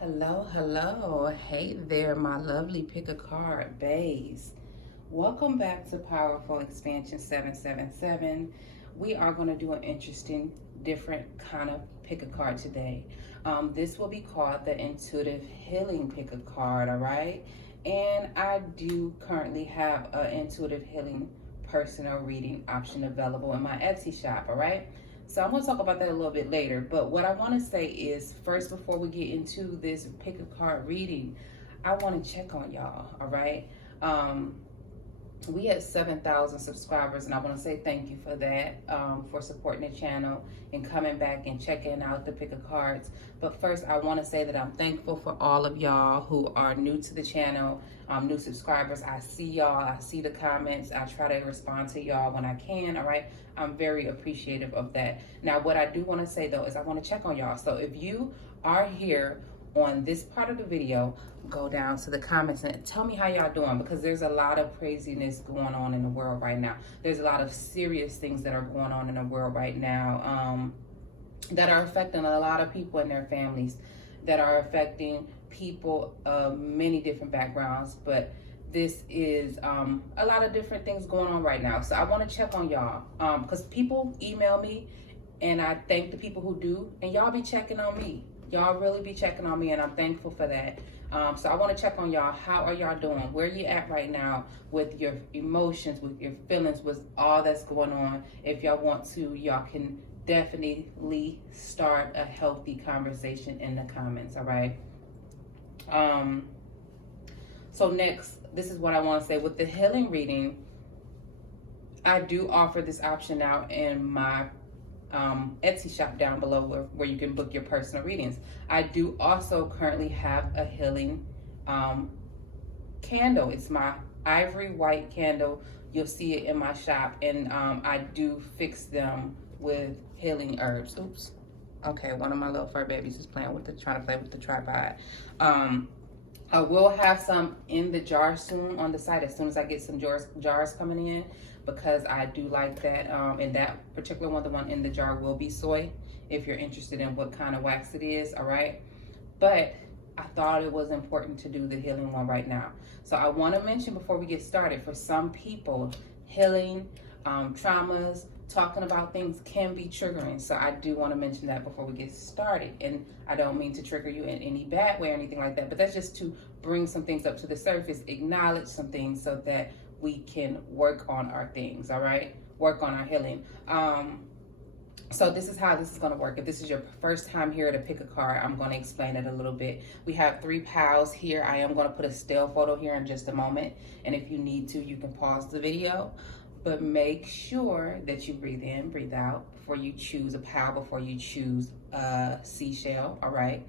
Hello. Hey there, my lovely pick a card bays. Welcome back to Powerful Expansion 777. We are going to do an interesting, different kind of pick a card today. This will be called the Intuitive Healing Pick a Card, all right? And I do currently have an Intuitive Healing personal reading option available in my Etsy shop, all right? So I'm going to talk about that a little bit later. But what I want to say is, first, before we get into this pick a card reading, I want to check on y'all, all right? We had 7,000 subscribers, and I want to say thank you for that, for supporting the channel and coming back and checking out the pick of cards. But first, I want to say that I'm thankful for all of y'all who are new to the channel, new subscribers. I see y'all, I see the comments, I try to respond to y'all when I can, all right? I'm very appreciative of that. Now, what I do want to say though is I want to check on y'all. So if you are here on this part of the video, go down to the comments and tell me how y'all doing, because there's a lot of craziness going on in the world right now. There's a lot of serious things that are going on in the world right now, that are affecting a lot of people and their families, that are affecting people of many different backgrounds. But this is a lot of different things going on right now. So I want to check on y'all, because people email me and I thank the people who do, and y'all be checking on me. Y'all really be checking on me, and I'm thankful for that. So I want to check on y'all. How are y'all doing? Where you at right now with your emotions, with your feelings, with all that's going on? If y'all want to, y'all can definitely start a healthy conversation in the comments, all right? So next, this is what I want to say. With the healing reading, I do offer this option out in my Etsy shop down below where you can book your personal readings. I do also currently have a healing candle. It's my ivory white candle. You'll see it in my shop, and I do fix them with healing herbs. Oops. Okay, one of my little fur babies is trying to play with the tripod. I will have some in the jar soon on the site as soon as I get some jars coming in, because I do like that. And that particular one, the one in the jar, will be soy, if you're interested in what kind of wax it is, all right? But I thought it was important to do the healing one right now. So I want to mention before we get started, for some people, healing, traumas, talking about things can be triggering. So I do want to mention that before we get started. And I don't mean to trigger you in any bad way or anything like that, but that's just to bring some things up to the surface, acknowledge some things so that we can work on our things, all right? Work on our healing. So this is how this is going to work. If this is your first time here to pick a card, I'm going to explain it a little bit. We have 3 piles here. I am going to put a still photo here in just a moment. And if you need to, you can pause the video. But make sure that you breathe in, breathe out before you choose a pile, before you choose a seashell, all right?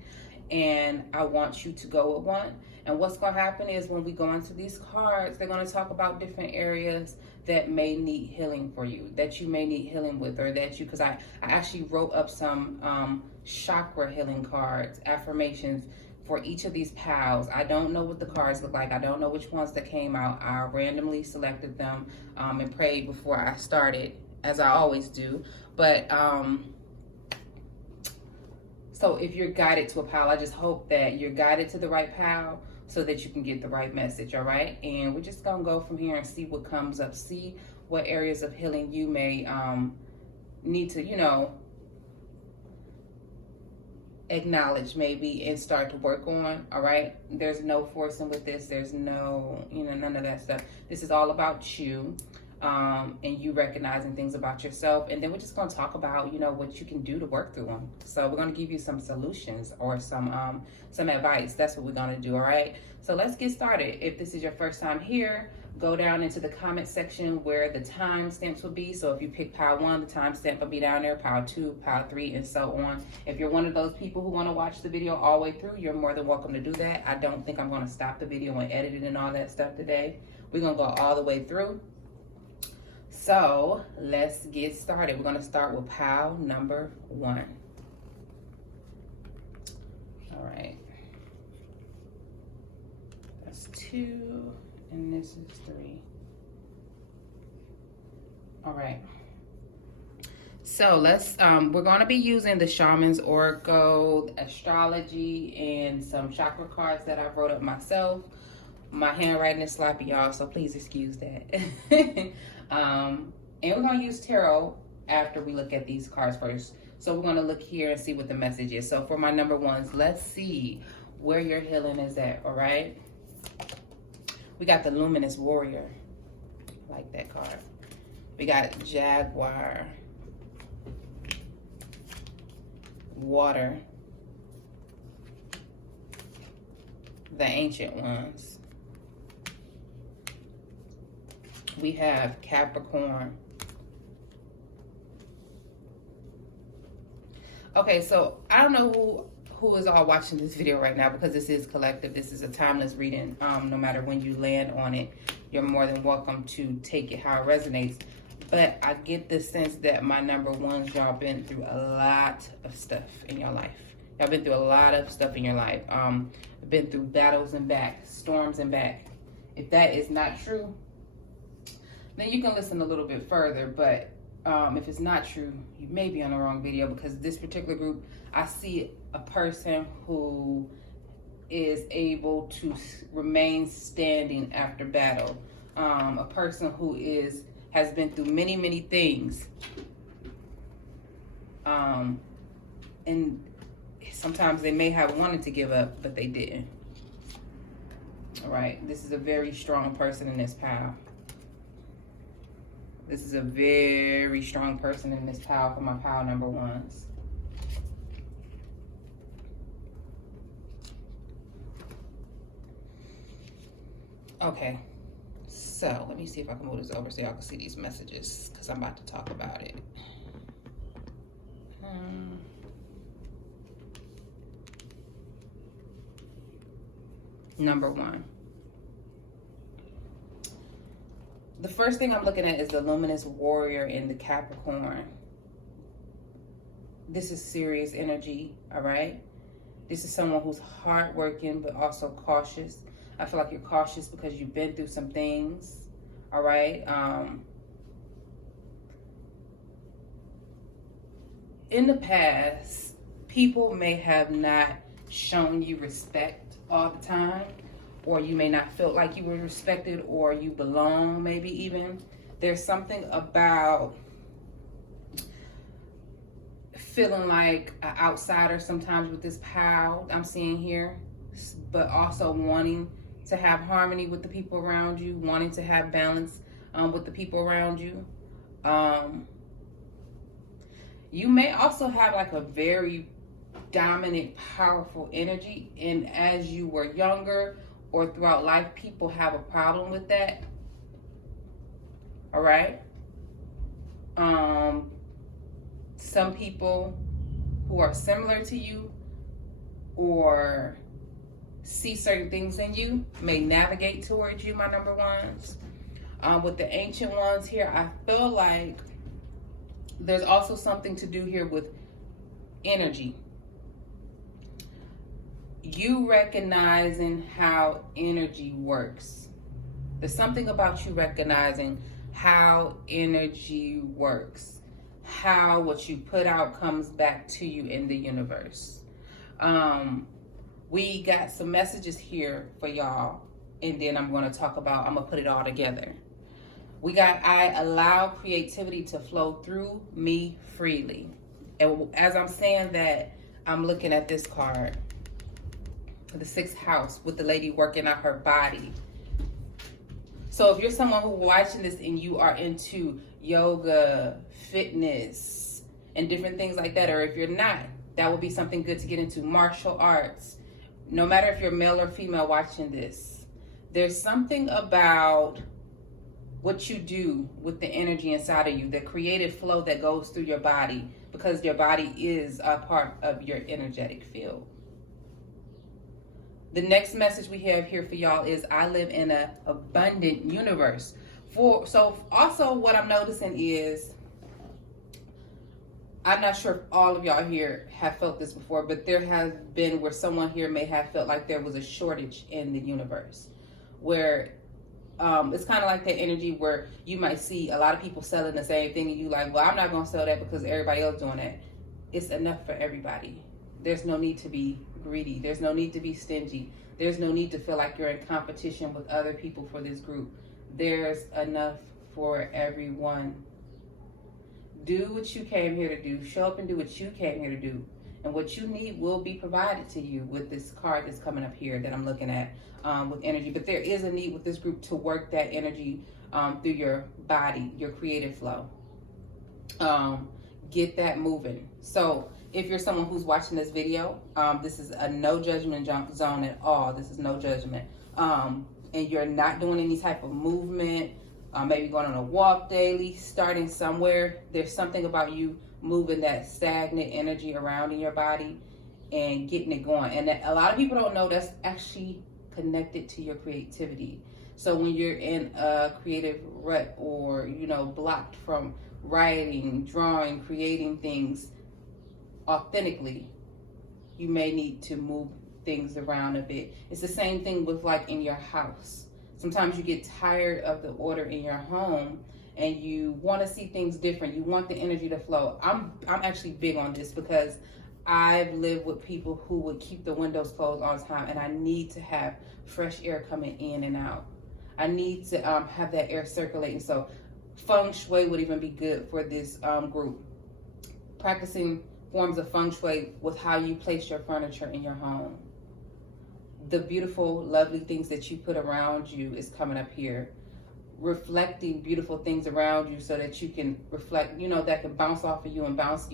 And I want you to go with one. And what's going to happen is when we go into these cards, they're going to talk about different areas that may need healing for you, that you may need healing with, or that you, because I actually wrote up some chakra healing cards, affirmations for each of these piles. I don't know what the cards look like. I don't know which ones that came out. I randomly selected them and prayed before I started, as I always do. But so if you're guided to a pile, I just hope that you're guided to the right pile so that you can get the right message, all right? And we're just gonna go from here and see what comes up. See what areas of healing you may need to, acknowledge maybe and start to work on, all right? There's no forcing with this. There's no, none of that stuff. This is all about you. And you recognizing things about yourself. And then we're just going to talk about, what you can do to work through them. So we're going to give you some solutions or some advice. That's what we're going to do, all right? So let's get started. If this is your first time here, go down into the comment section where the time stamps will be. So if you pick pile 1, the time stamp will be down there, pile 2, pile 3, and so on. If you're one of those people who want to watch the video all the way through, you're more than welcome to do that. I don't think I'm going to stop the video and edit it and all that stuff today. We're going to go all the way through. So let's get started. We're going to start with pile number 1. All right. That's 2, and this is 3. All right. So let's, we're going to be using the Shaman's Oracle, astrology, and some chakra cards that I wrote up myself. My handwriting is sloppy, y'all, so please excuse that. And we're going to use tarot after we look at these cards first. So we're going to look here and see what the message is. So for my number ones, let's see where your healing is at, all right? We got the Luminous Warrior. I like that card. We got Jaguar. Water. The Ancient Ones. We have Capricorn. Okay, so I don't know who is all watching this video right now, because this is collective. This is a timeless reading. No matter when you land on it, you're more than welcome to take it how it resonates. But I get the sense that my number ones, y'all been through a lot of stuff in your life. Y'all been through a lot of stuff in your life. Been through battles and back, storms and back. If that is not true, then you can listen a little bit further. But if it's not true, you may be on the wrong video, because this particular group, I see a person who is able to remain standing after battle. A person who has been through many, many things. And sometimes they may have wanted to give up, but they didn't. All right, this is a very strong person in this pile. This is a very strong person in this pile for my pile number ones. Okay, so let me see if I can move this over so y'all can see these messages, because I'm about to talk about it. Number one. The first thing I'm looking at is the Luminous Warrior in the Capricorn. This is serious energy, all right? This is someone who's hardworking, but also cautious. I feel like you're cautious because you've been through some things, all right? In the past, people may have not shown you respect all the time, or you may not feel like you were respected, or you belong, maybe even. There's something about feeling like an outsider sometimes with this pile I'm seeing here, but also wanting to have harmony with the people around you, wanting to have balance with the people around you. You may also have like a very dominant, powerful energy, and as you were younger or throughout life, people have a problem with that. All right. Some people who are similar to you or see certain things in you may navigate towards you, my number ones. With the Ancient Ones here, I feel like there's also something to do here with energy. You recognizing how energy works. There's something about you recognizing how energy works, how what you put out comes back to you in the universe. We got some messages here for y'all, and then I'm going to put it all together. We got, I allow creativity to flow through me freely. And as I'm saying that, I'm looking at this card, the 6th house, with the lady working out her body. So if you're someone who's watching this and you are into yoga, fitness, and different things like that, or if you're not, that would be something good to get into. Martial arts. No matter if you're male or female watching this, there's something about what you do with the energy inside of you, the creative flow that goes through your body, because your body is a part of your energetic field. The next message we have here for y'all is, I live in an abundant universe. So also what I'm noticing is, I'm not sure if all of y'all here have felt this before, but there has been where someone here may have felt like there was a shortage in the universe, where it's kind of like that energy where you might see a lot of people selling the same thing and you like, well, I'm not going to sell that because everybody else doing that. It's enough for everybody. There's no need to be greedy. There's no need to be stingy. There's no need to feel like you're in competition with other people for this group. There's enough for everyone. Do what you came here to do. Show up and do what you came here to do. And what you need will be provided to you with this card that's coming up here that I'm looking at with energy. But there is a need with this group to work that energy through your body, your creative flow. Get that moving. So if you're someone who's watching this video, this is a no judgment zone at all. This is no judgment. And you're not doing any type of movement, maybe going on a walk daily, starting somewhere. There's something about you moving that stagnant energy around in your body and getting it going. And a lot of people don't know that's actually connected to your creativity. So when you're in a creative rut or, you know, blocked from writing, drawing, creating things authentically, you may need to move things around a bit. It's the same thing with like in your house. Sometimes you get tired of the order in your home and you want to see things different. You want the energy to flow. I'm actually big on this because I've lived with people who would keep the windows closed all the time, and I need to have fresh air coming in and out. I need to have that air circulating. So feng shui would even be good for this group. Practicing forms of feng shui with how you place your furniture in your home. The beautiful, lovely things that you put around you is coming up here. Reflecting beautiful things around you so that you can reflect, you know, that can bounce off of you and bounce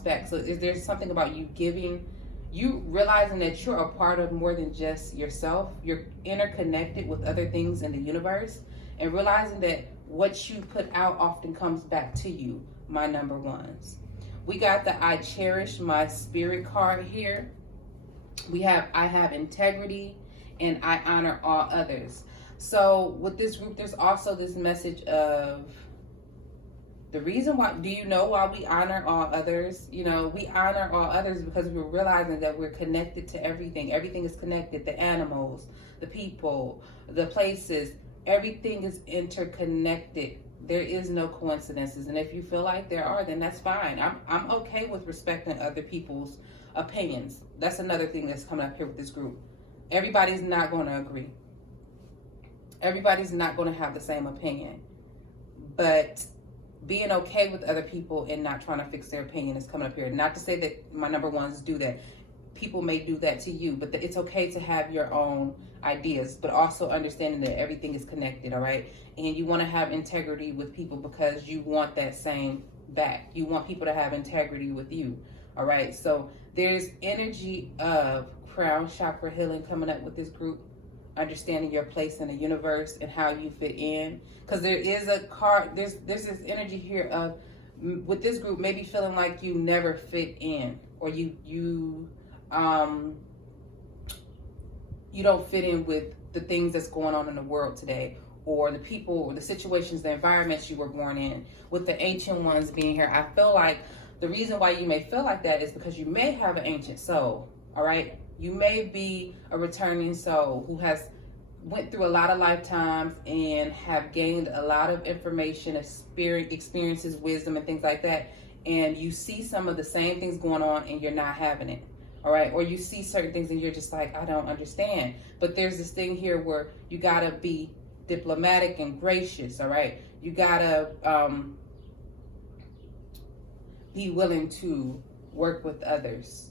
back. So is there something about you giving, you realizing that you're a part of more than just yourself? You're interconnected with other things in the universe, and realizing that what you put out often comes back to you, my number ones. We got the I cherish my spirit card here. I have integrity and I honor all others. So with this group, there's also this message of the reason why, do you know why we honor all others? You know, we honor all others because we're realizing that we're connected to everything. Everything is connected. The animals, the people, the places, everything is interconnected. There is no coincidences. And if you feel like there are, then that's fine. I'm okay with respecting other people's opinions. That's another thing that's coming up here with this group. Everybody's not going to agree. Everybody's not going to have the same opinion. But being okay with other people and not trying to fix their opinion is coming up here. Not to say that my number ones do that. People may do that to you, but it's okay to have your own ideas, but also understanding that everything is connected, all right? And you want to have integrity with people because you want that same back. You want people to have integrity with you, all right? So there's energy of crown chakra healing coming up with this group. Understanding your place in the universe and how you fit in, because there is a card, there's this energy here of, with this group, maybe feeling like you never fit in, or you don't fit in with the things that's going on in the world today, or the people, or the situations, the environments you were born in. With the ancient ones being here, I feel like the reason why you may feel like that is because you may have an ancient soul, all right? You may be a returning soul who has went through a lot of lifetimes and have gained a lot of information, experiences, wisdom, and things like that. And you see some of the same things going on and you're not having it. All right. Or you see certain things and you're just like, I don't understand. But there's this thing here where you got to be diplomatic and gracious. All right. You got to be willing to work with others.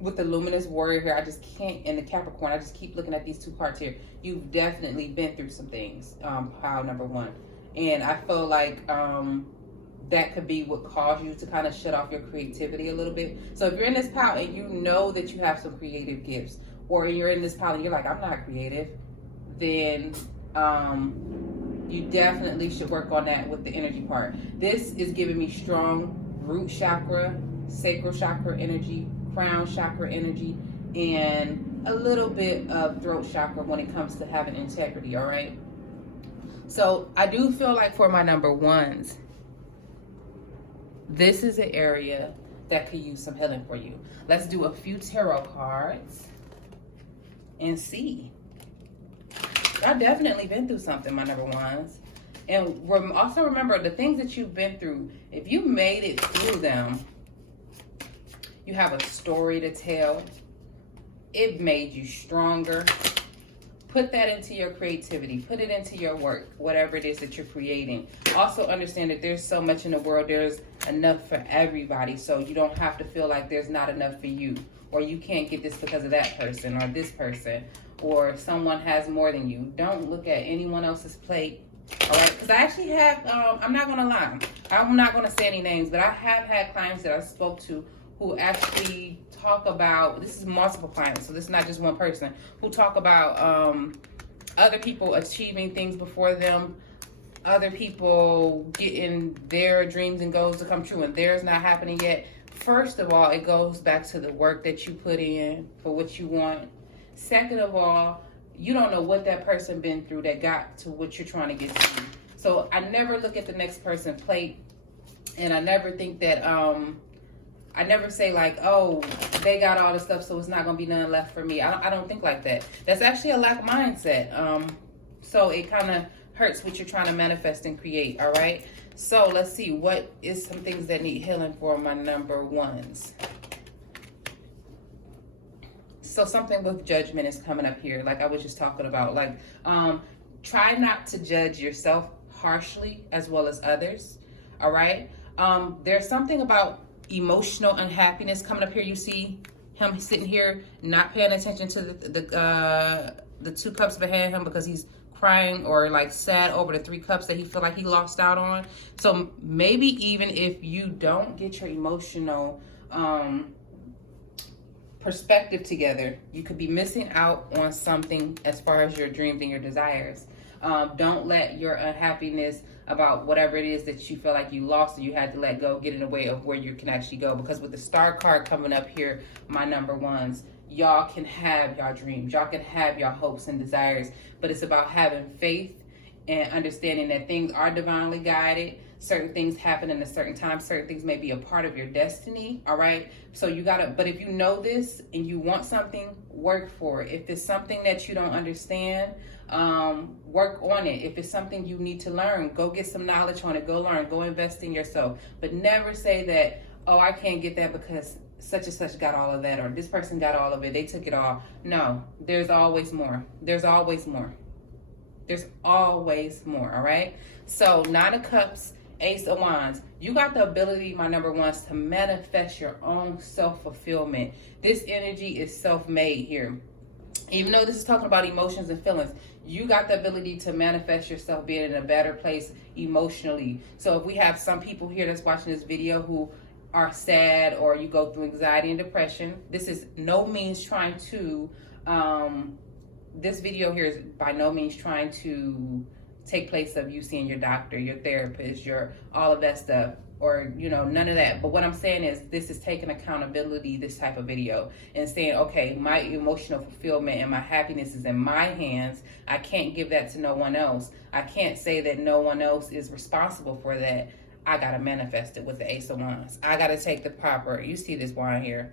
With the luminous warrior here, I just can't, in the Capricorn, I just keep looking at these two cards here. You've definitely been through some things, pile number one. And I feel like that could be what caused you to kind of shut off your creativity a little bit. So if you're in this pile and you know that you have some creative gifts, or you're in this pile and you're like, I'm not creative, then you definitely should work on that with the energy part. This is giving me strong root chakra, sacral chakra energy, crown chakra energy, and a little bit of throat chakra when it comes to having integrity, all right? So I do feel like for my number ones, this is an area that could use some healing for you. Let's do a few tarot cards and see I've definitely been through something, my number ones. And also remember the things that you've been through, if you made it through them, you have a story to tell. It made you stronger. Put that into your creativity. Put it into your work, whatever it is that you're creating. Also understand that there's so much in the world. There's enough for everybody. So you don't have to feel like there's not enough for you. Or you can't get this because of that person or this person. Or someone has more than you. Don't look at anyone else's plate. All right? Because I actually have, I'm not going to lie. I'm not going to say any names. But I have had clients that I spoke to who actually talk about, this is multiple clients, so this is not just one person, who talk about other people achieving things before them, other people getting their dreams and goals to come true, and theirs not happening yet. First of all, it goes back to the work that you put in for what you want. Second of all, you don't know what that person been through that got to what you're trying to get to. So I never look at the next person's plate, and I never think that, I never say like, oh, they got all the stuff, so it's not going to be none left for me. I don't think like that. That's actually a lack mindset. So it kind of hurts what you're trying to manifest and create, all right? So let's see, what is some things that need healing for my number ones? So something with judgment is coming up here, like I was just talking about. Like, try not to judge yourself harshly as well as others, all right? There's something about emotional unhappiness coming up here. You see him sitting here not paying attention to the 2 cups behind him because he's crying or like sad over the 3 cups that he feel like he lost out on. So maybe even if you don't get your emotional perspective together, you could be missing out on something as far as your dreams and your desires. Don't let your unhappiness about whatever it is that you feel like you lost and you had to let go get in the way of where you can actually go. Because with the star card coming up here, my number ones, y'all can have y'all dreams, y'all can have y'all hopes and desires, but it's about having faith and understanding that things are divinely guided. Certain things happen in a certain time. Certain things may be a part of your destiny, all right? So you gotta, but if you know this and you want something, work for it. If it's something that you don't understand, work on it. If it's something you need to learn, go get some knowledge on it, go learn, go invest in yourself. But never say that, oh, I can't get that because such and such got all of that, or this person got all of it, they took it all. No, there's always more. There's always more. There's always more, all right? So 9 of Cups, Ace of Wands. You got the ability, my number ones, to manifest your own self-fulfillment. This energy is self-made here. Even though this is talking about emotions and feelings, you got the ability to manifest yourself being in a better place emotionally. So if we have some people here that's watching this video who are sad, or you go through anxiety and depression, this is no means trying to, this video here is by no means trying to take place of you seeing your doctor, your therapist, your all of that stuff, or none of that. But what I'm saying is, this is taking accountability, this type of video, and saying, okay, my emotional fulfillment and my happiness is in my hands. I can't give that to no one else. I can't say that no one else is responsible for that. I gotta manifest it with the Ace of Wands. I gotta take the proper, you see this wand here,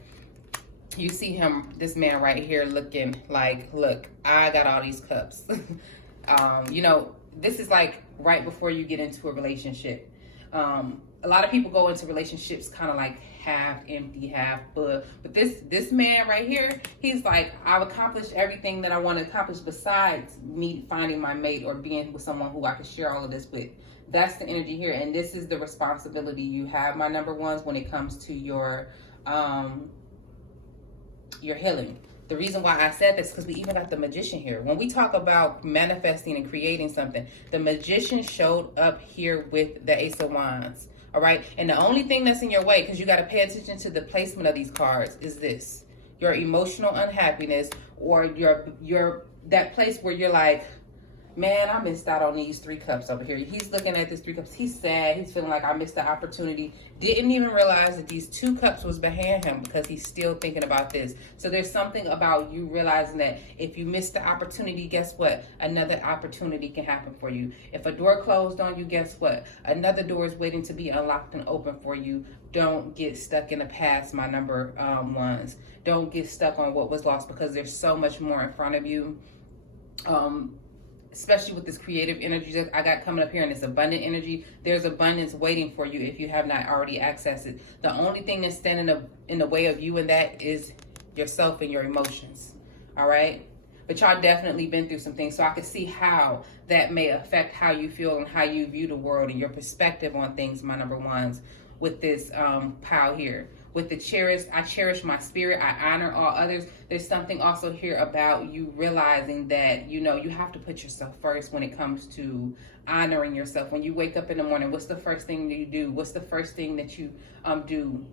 you see him, this man right here looking like, look, I got all these cups. This is like right before you get into a relationship. A lot of people go into relationships kind of like half empty, half full. But this man right here, he's like, I've accomplished everything that I want to accomplish besides me finding my mate or being with someone who I can share all of this with. That's the energy here. And this is the responsibility you have, my number ones, when it comes to your healing. The reason why I said this, because we even got the Magician here. When we talk about manifesting and creating something, the Magician showed up here with the Ace of Wands. All right. And the only thing that's in your way, because you got to pay attention to the placement of these cards, is this: your emotional unhappiness, or your that place where you're like, man, I missed out on these 3 cups over here. He's looking at these 3 cups. He's sad. He's feeling like I missed the opportunity. Didn't even realize that these 2 cups was behind him because he's still thinking about this. So there's something about you realizing that if you miss the opportunity, guess what? Another opportunity can happen for you. If a door closed on you, guess what? Another door is waiting to be unlocked and open for you. Don't get stuck in the past, my number ones. Don't get stuck on what was lost, because there's so much more in front of you. especially with this creative energy that I got coming up here and this abundant energy, there's abundance waiting for you if you have not already accessed it. The only thing that's standing in the way of you and that is yourself and your emotions. All right? But y'all definitely been through some things, so I could see how that may affect how you feel and how you view the world and your perspective on things, my number ones, with this pile here. With the I cherish my spirit, I honor all others. There's something also here about you realizing that, you know, you have to put yourself first when it comes to honoring yourself. When you wake up in the morning, what's the first thing that you do? What's the first thing that you do?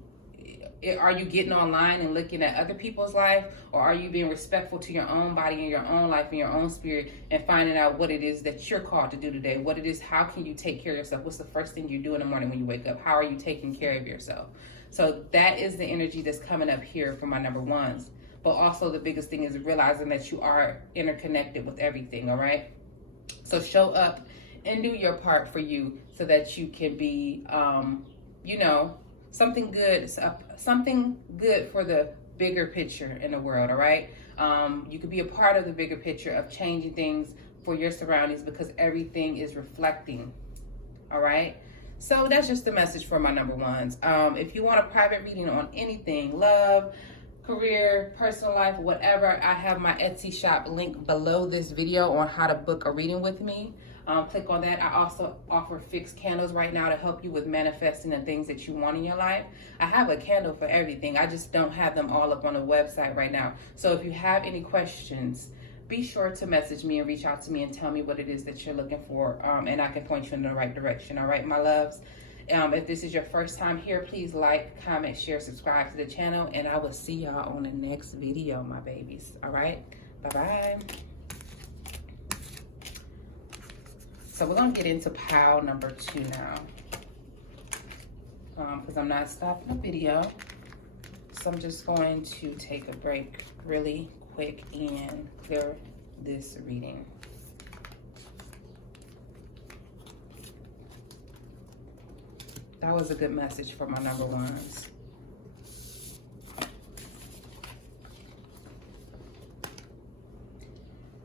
Are you getting online and looking at other people's life, or are you being respectful to your own body and your own life and your own spirit and finding out what it is that you're called to do today? What it is, how can you take care of yourself? What's the first thing you do in the morning when you wake up? How are you taking care of yourself? So that is the energy that's coming up here for my number ones. But also the biggest thing is realizing that you are interconnected with everything, all right? So show up and do your part for you so that you can be, you know, something good for the bigger picture in the world, all right? You could be a part of the bigger picture of changing things for your surroundings because everything is reflecting, all right? So that's just the message for my number ones. If you want a private reading on anything, love, career, personal life, whatever, I have my Etsy shop link below this video on how to book a reading with me. Click on that. I also offer fixed candles right now to help you with manifesting the things that you want in your life. I have a candle for everything. I just don't have them all up on the website right now. So if you have any questions, be sure to message me and reach out to me and tell me what it is that you're looking for, and I can point you in the right direction. All right, my loves? If this is your first time here, please like, comment, share, subscribe to the channel, and I will see y'all on the next video, my babies. All right? Bye-bye. So we're going to get into pile number 2 now, because I'm not stopping the video. So I'm just going to take a break really quick and clear this reading. That was a good message for my number ones.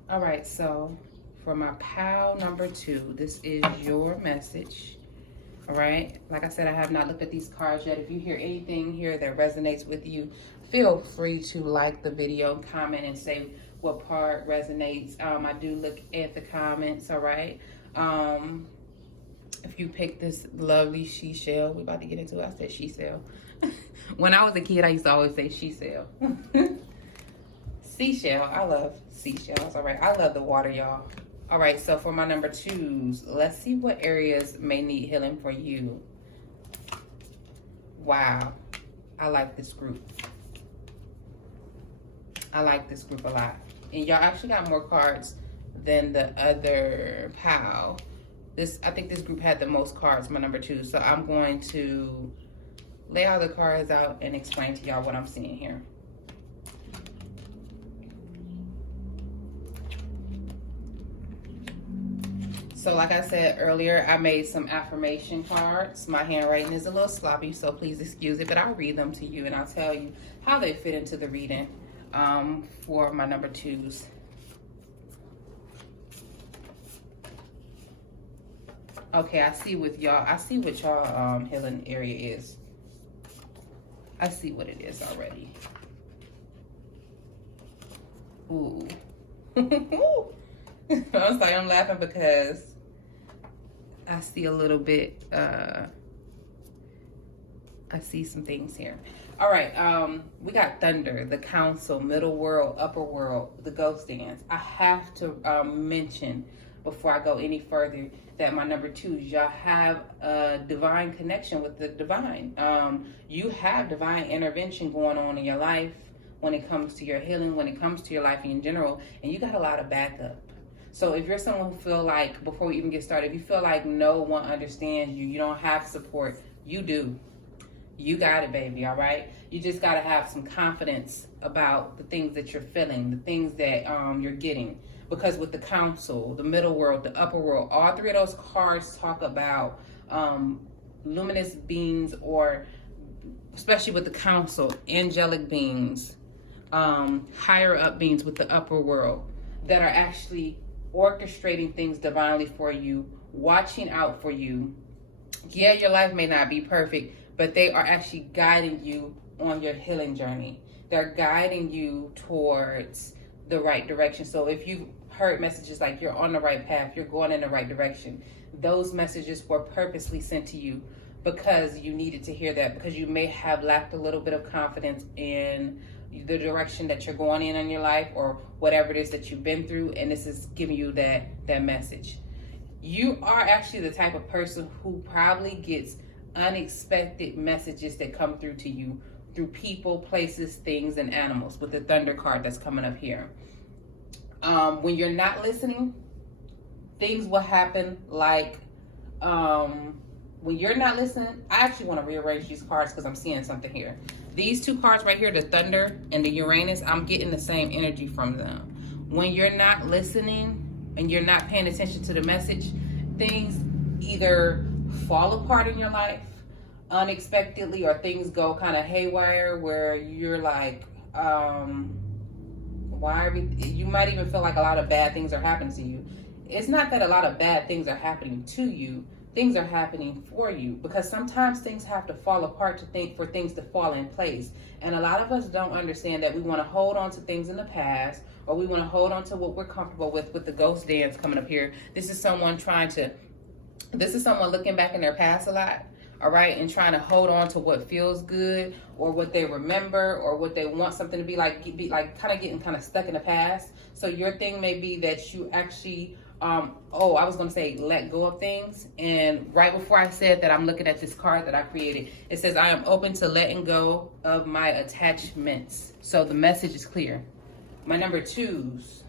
All right, so for my pile number 2, this is your message. All right, like I said, I have not looked at these cards yet. If you hear anything here that resonates with you, feel free to like the video, comment, and say what part resonates. I do look at the comments, all right? If you pick this lovely she shell, we're about to get into it. I said she shell. When I was a kid, I used to always say she shell. Seashell, I love seashells, all right? I love the water, y'all. All right, so for my number 2s, let's see what areas may need healing for you. Wow, I like this group. I like this group a lot. And y'all actually got more cards than the other pile. I think this group had the most cards, my number 2. So I'm going to lay all the cards out and explain to y'all what I'm seeing here. So like I said earlier, I made some affirmation cards. My handwriting is a little sloppy, so please excuse it, but I'll read them to you and I'll tell you how they fit into the reading for my number 2s. Okay, I see what y'all healing area is. I see what it is already. Ooh. I'm sorry, I'm laughing because I see a little bit, I see some things here. All right, we got Thunder, the Council, Middle World, Upper World, the Ghost Dance. I have to mention before I go any further that my number 2s, y'all have a divine connection with the divine. You have divine intervention going on in your life when it comes to your healing, when it comes to your life in general, and you got a lot of backup. So if you're someone who feel like, before we even get started, if you feel like no one understands you, you don't have support, you do. You got it, baby, all right? You just got to have some confidence about the things that you're feeling, the things that you're getting. Because with the Council, the Middle World, the Upper World, all 3 of those cards talk about luminous beings, or especially with the Council, angelic beings, higher up beings with the Upper World that are actually orchestrating things divinely for you, watching out for you. Yeah, your life may not be perfect, but they are actually guiding you on your healing journey. They're guiding you towards the right direction. So if you've heard messages like you're on the right path, you're going in the right direction, those messages were purposely sent to you because you needed to hear that, because you may have lacked a little bit of confidence in the direction that you're going in your life, or whatever it is that you've been through, and this is giving you that message. You are actually the type of person who probably gets unexpected messages that come through to you through people, places, things, and animals, with the Thunder card that's coming up here. When you're not listening, things will happen like when you're not listening. I actually want to rearrange these cards because I'm seeing something here. These two cards right here, the Thunder and the Uranus, I'm getting the same energy from them. When you're not listening and you're not paying attention to the message, things either fall apart in your life unexpectedly, or things go kind of haywire where you're like, you might even feel like a lot of bad things are happening to you. It's not that a lot of bad things are happening to you. Things are happening for you, because sometimes things have to fall apart for things to fall in place. And a lot of us don't understand that we want to hold on to things in the past, or we want to hold on to what we're comfortable with the ghost dance coming up here. This is someone looking back in their past a lot, all right, and trying to hold on to what feels good, or what they remember, or what they want something to be like kind of getting kind of stuck in the past. So your thing may be that you actually I was going to say let go of things. And right before I said that, I'm looking at this card that I created. It says, I am open to letting go of my attachments. So the message is clear. My number 2s,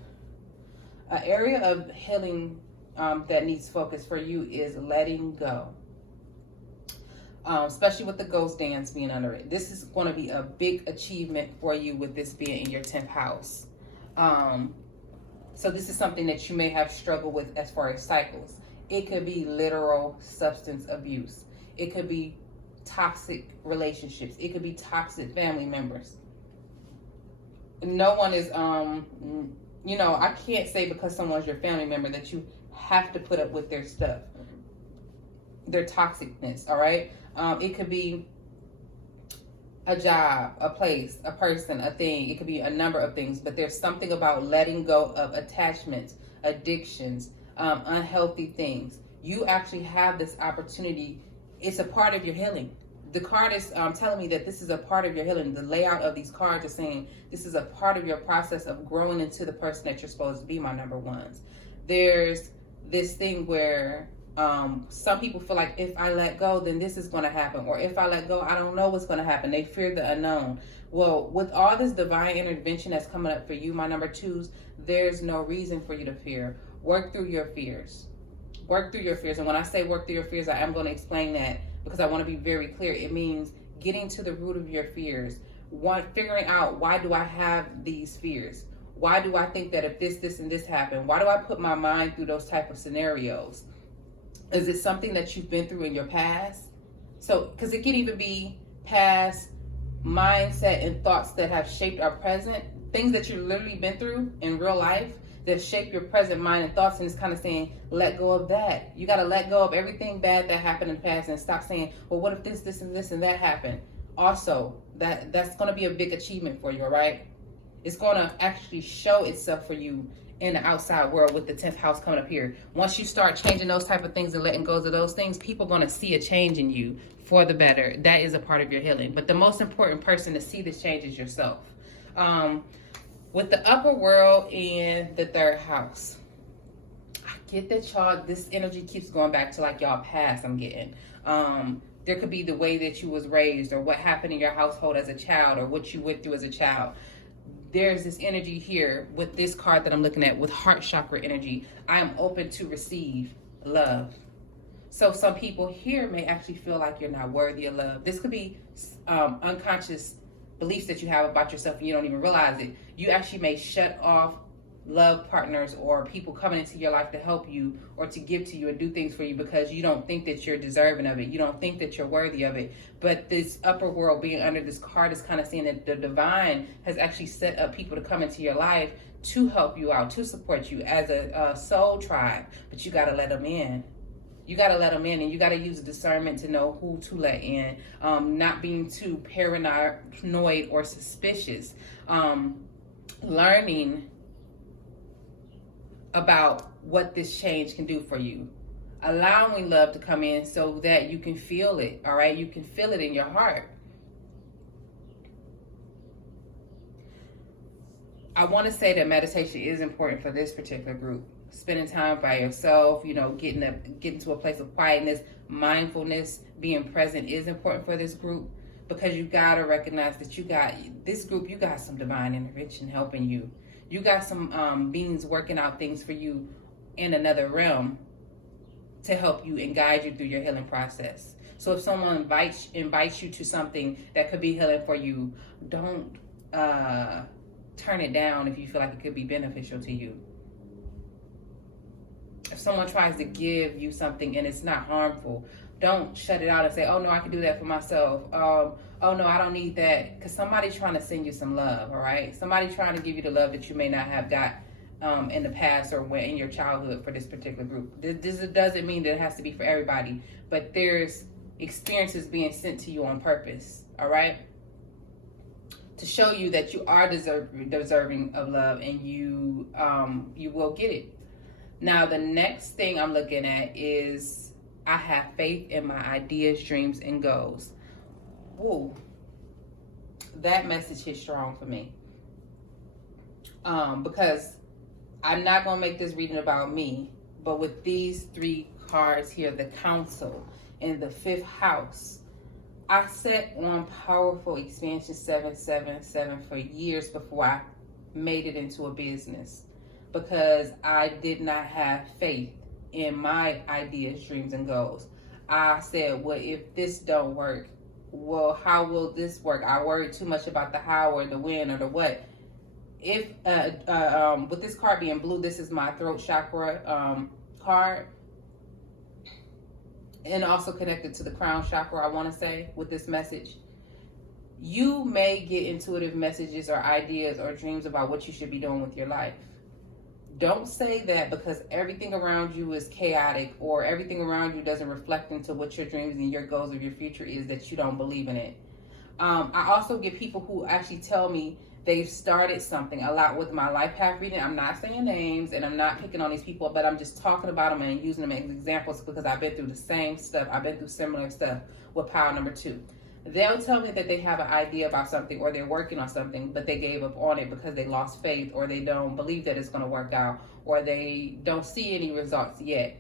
an area of healing that needs focus for you is letting go. Especially with the ghost dance being under it. This is going to be a big achievement for you with this being in your 10th house. So this is something that you may have struggled with as far as cycles. It could be literal substance abuse. It could be toxic relationships. It could be toxic family members. No one is, I can't say because someone's your family member that you have to put up with their stuff, their toxicness, all right? It could be a job, a place, a person, a thing. It could be a number of things, but there's something about letting go of attachments, addictions, unhealthy things. You actually have this opportunity. It's a part of your healing. The card is telling me that this is a part of your healing. The layout of these cards are saying this is a part of your process of growing into the person that you're supposed to be, my number 1s. There's this thing where some people feel like if I let go, then this is going to happen. Or if I let go, I don't know what's going to happen. They fear the unknown. Well, with all this divine intervention that's coming up for you, my number 2s, there's no reason for you to fear. Work through your fears. Work through your fears. And when I say work through your fears, I am going to explain that because I want to be very clear. It means getting to the root of your fears. Figuring out, why do I have these fears? Why do I think that if this, and this happen? Why do I put my mind through those type of scenarios? Is it something that you've been through in your past? So, because it can even be past mindset and thoughts that have shaped our present, things that you've literally been through in real life that shape your present mind and thoughts. And it's kind of saying, let go of that. You got to let go of everything bad that happened in the past and stop saying, well, what if this, and this, and that happened? Also, that's going to be a big achievement for you, all right? It's going to actually show itself for you in the outside world with the 10th house coming up here. Once you start changing those type of things and letting go of those things, people are going to see a change in you for the better. That is a part of your healing. But the most important person to see this change is yourself. With the upper world and the 3rd house, I get that y'all, this energy keeps going back to like y'all past. I'm getting there could be the way that you was raised, or what happened in your household as a child, or what you went through as a child. There's this energy here with this card that I'm looking at with heart chakra energy. I am open to receive love. So some people here may actually feel like you're not worthy of love. This could be unconscious beliefs that you have about yourself and you don't even realize it. You actually may shut off love partners or people coming into your life to help you or to give to you and do things for you because you don't think that you're deserving of it. You don't think that you're worthy of it. But this upper world being under this card is kind of saying that the divine has actually set up people to come into your life to help you out, to support you as a soul tribe. But you got to let them in. You got to let them in, and you got to use discernment to know who to let in. Not being too paranoid or suspicious. Learning about what this change can do for you. Allowing love to come in so that you can feel it, all right? You can feel it in your heart. I want to say that meditation is important for this particular group. Spending time by yourself, getting to a place of quietness, mindfulness, being present is important for this group, because you got to recognize that you got some divine intervention helping you. You got some beings working out things for you in another realm to help you and guide you through your healing process. So if someone invites you to something that could be healing for you, don't turn it down if you feel like it could be beneficial to you. If someone tries to give you something and it's not harmful, don't shut it out and say, oh no, I can do that for myself. Oh no, I don't need that. Because somebody's trying to send you some love, all right? Somebody trying to give you the love that you may not have got in the past or when in your childhood for this particular group. This doesn't mean that it has to be for everybody, but there's experiences being sent to you on purpose, all right? To show you that you are deserving of love, and you will get it. Now, the next thing I'm looking at is I have faith in my ideas, dreams, and goals. Whoa, that message is strong for me. Because I'm not going to make this reading about me, but with these three cards here, the Council in the 5th house, I sat on Powerful Expansion 777 for years before I made it into a business, because I did not have faith in my ideas, dreams, and goals. I said, well, if this don't work, well, how will this work? I worried too much about the how or the when or the what. If with this card being blue, this is my throat chakra card, and also connected to the crown chakra, I want to say, with this message. You may get intuitive messages or ideas or dreams about what you should be doing with your life. Don't say that because everything around you is chaotic, or everything around you doesn't reflect into what your dreams and your goals of your future is, that you don't believe in it. I also get people who actually tell me they've started something a lot with my life path reading. I'm not saying names and I'm not picking on these people, but I'm just talking about them and using them as examples because I've been through the same stuff. I've been through similar stuff with power number 2. They'll tell me that they have an idea about something or they're working on something, but they gave up on it because they lost faith, or they don't believe that it's going to work out, or they don't see any results yet.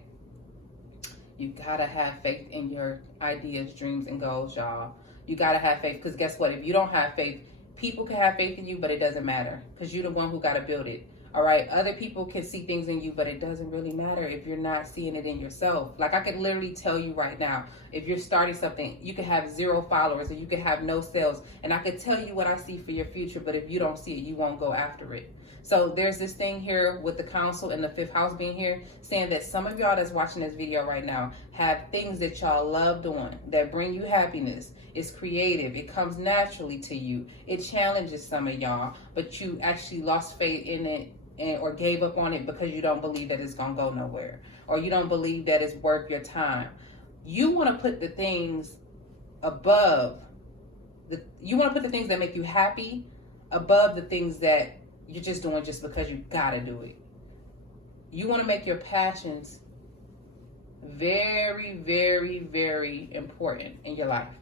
You got to have faith in your ideas, dreams, and goals, y'all. You got to have faith, because guess what? If you don't have faith, people can have faith in you, but it doesn't matter because you're the one who got to build it. All right. Other people can see things in you, but it doesn't really matter if you're not seeing it in yourself. Like, I could literally tell you right now, if you're starting something, you could have 0 followers or you could have no sales. And I could tell you what I see for your future, but if you don't see it, you won't go after it. So there's this thing here with the Council and the 5th house being here, saying that some of y'all that's watching this video right now have things that y'all love doing that bring you happiness. It's creative. It comes naturally to you. It challenges some of y'all, but you actually lost faith in it or gave up on it because you don't believe that it's going to go nowhere, or you don't believe that it's worth your time. You want to put the things above, you want to put the things that make you happy above the things that you're just doing just because you got to do it. You want to make your passions very, very, very important in your life,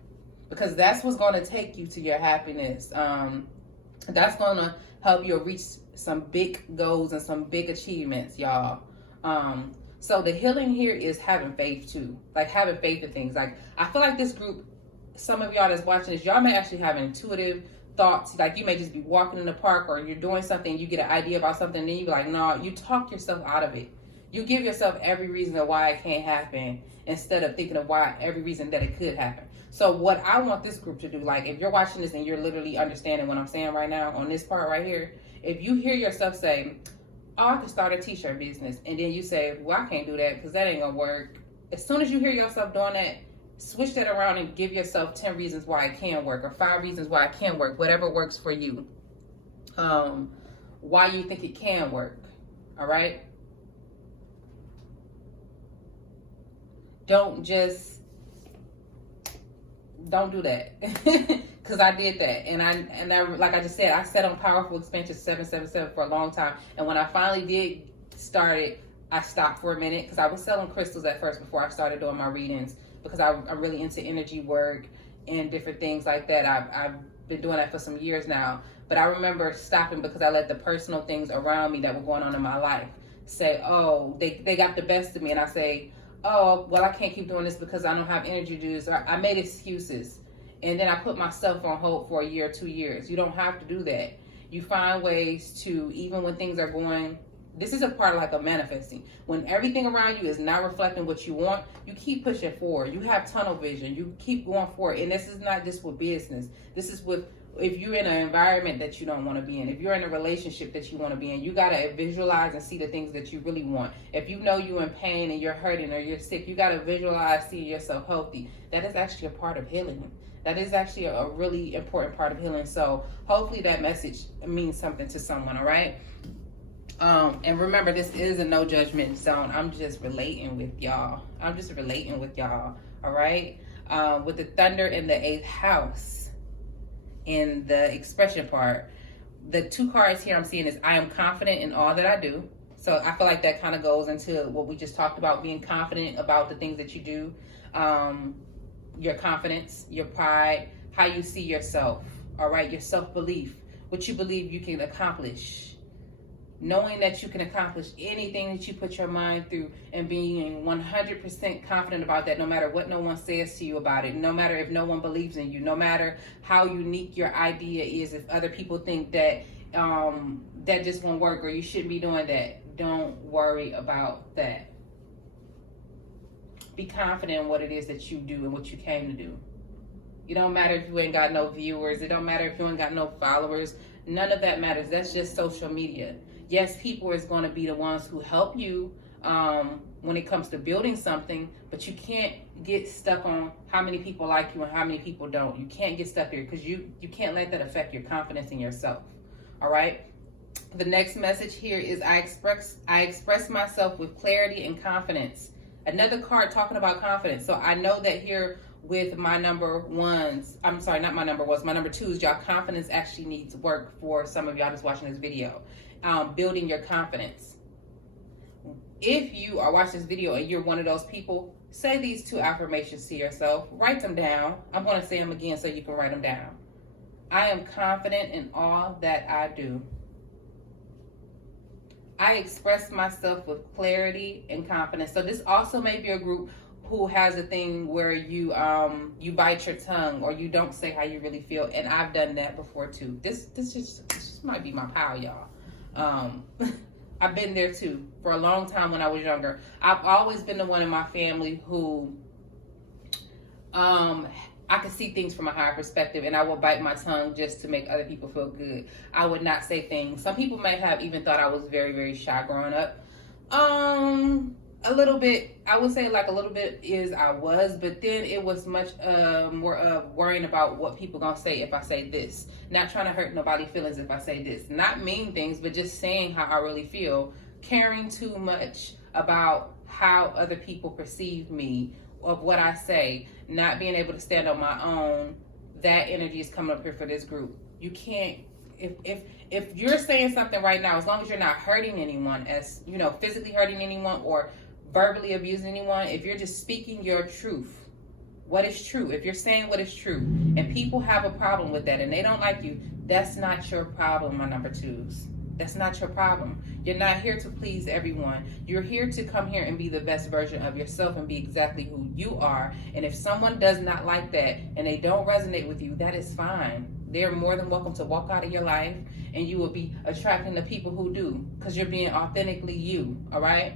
because that's what's going to take you to your happiness. That's going to help you reach some big goals and some big achievements, y'all. So the healing here is having faith too, like having faith in things. Like, I feel like this group, some of y'all that's watching this, y'all may actually have intuitive thoughts. Like, you may just be walking in the park or you're doing something, you get an idea about something, and then you be like, no, you talk yourself out of it. You give yourself every reason of why it can't happen instead of thinking of why every reason that it could happen. So what I want this group to do, like, if you're watching this and you're literally understanding what I'm saying right now on this part right here, if you hear yourself say, oh, I could start a t-shirt business. And then you say, well, I can't do that because that ain't gonna work. As soon as you hear yourself doing that, switch that around and give yourself 10 reasons why it can work, or 5 reasons why it can work, whatever works for you. Why you think it can work. All right. Don't do that. Because I did that, and I like I just said, I sat on Powerful Expansion 777 for a long time, and when I finally did start it, I stopped for a minute because I was selling crystals at first before I started doing my readings, because I'm really into energy work and different things like that. I've been doing that for some years now, but I remember stopping because I let the personal things around me that were going on in my life say, oh, they got the best of me, and I say, oh, well, I can't keep doing this because I don't have energy to do this. I made excuses. And then I put myself on hold for a year, 2 years. You don't have to do that. You find ways to, even when things are going, this is a part of like a manifesting. When everything around you is not reflecting what you want, you keep pushing forward. You have tunnel vision. You keep going forward. And this is not just with business. This is with, if you're in an environment that you don't want to be in, if you're in a relationship that you want to be in, you got to visualize and see the things that you really want. If you know you're in pain and you're hurting or you're sick, you got to visualize seeing yourself healthy. That is actually a part of healing. That is actually a really important part of healing. So hopefully that message means something to someone, all right? And remember, this is a no judgment zone. I'm just relating with y'all. All right? With the thunder in the 8th house, in the expression part, the 2 cards here I'm seeing is I am confident in all that I do. So I feel like that kind of goes into what we just talked about, being confident about the things that you do. Your confidence, your pride, how you see yourself, all right? Your self-belief, what you believe you can accomplish. Knowing that you can accomplish anything that you put your mind through, and being 100% confident about that, no matter what no one says to you about it, no matter if no one believes in you, no matter how unique your idea is, if other people think that that just won't work or you shouldn't be doing that, don't worry about that. Be confident in what it is that you do and what you came to do. It don't matter if you ain't got no viewers. It don't matter if you ain't got no followers. None of that matters. That's just social media. Yes, people is going to be the ones who help you when it comes to building something, but you can't get stuck on how many people like you and how many people don't. You can't get stuck there because you can't let that affect your confidence in yourself. All right? The next message here is I express myself with clarity and confidence. Another card talking about confidence. So I know that here with my number ones, I'm sorry, not my number ones, my number twos, y'all confidence actually needs work for some of y'all that's watching this video. Building your confidence. If you are watching this video and you're one of those people, say these 2 affirmations to yourself. Write them down. I'm going to say them again so you can write them down. I am confident in all that I do. I express myself with clarity and confidence. So this also may be a group who has a thing where you bite your tongue or you don't say how you really feel, and I've done that before too. This just might be my pal, y'all. I've been there too for a long time when I was younger. I've always been the one in my family who I could see things from a higher perspective, and I would bite my tongue just to make other people feel good. I would not say things. Some people may have even thought I was very, very shy growing up. A little bit, I would say like a little bit is I was, but then it was much more of worrying about what people gonna say if I say this. Not trying to hurt nobody's feelings if I say this. Not mean things, but just saying how I really feel. Caring too much about how other people perceive me, of what I say, not being able to stand on my own. That energy is coming up here for this group. You can't, if you're saying something right now, as long as you're not hurting anyone, as you know, physically hurting anyone or verbally abusing anyone, if you're just speaking your truth, what is true, if you're saying what is true, and people have a problem with that and they don't like you, that's not your problem, my number twos. That's not your problem. You're not here to please everyone. You're here to come here and be the best version of yourself and be exactly who you are. And if someone does not like that and they don't resonate with you, that is fine. They're more than welcome to walk out of your life, and you will be attracting the people who do, because you're being authentically you, all right?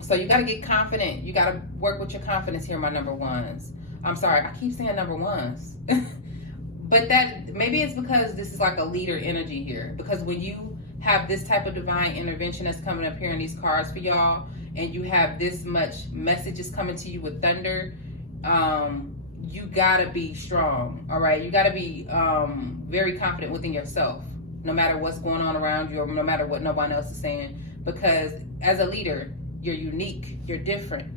So you got to get confident. You got to work with your confidence here, my number ones. I'm sorry, I keep saying number ones. But that, maybe it's because this is like a leader energy here. Because when you have this type of divine intervention that's coming up here in these cards for y'all, and you have this much messages coming to you with thunder, you gotta be strong, all right? You gotta be very confident within yourself, no matter what's going on around you or no matter what nobody else is saying, because as a leader, you're unique, you're different,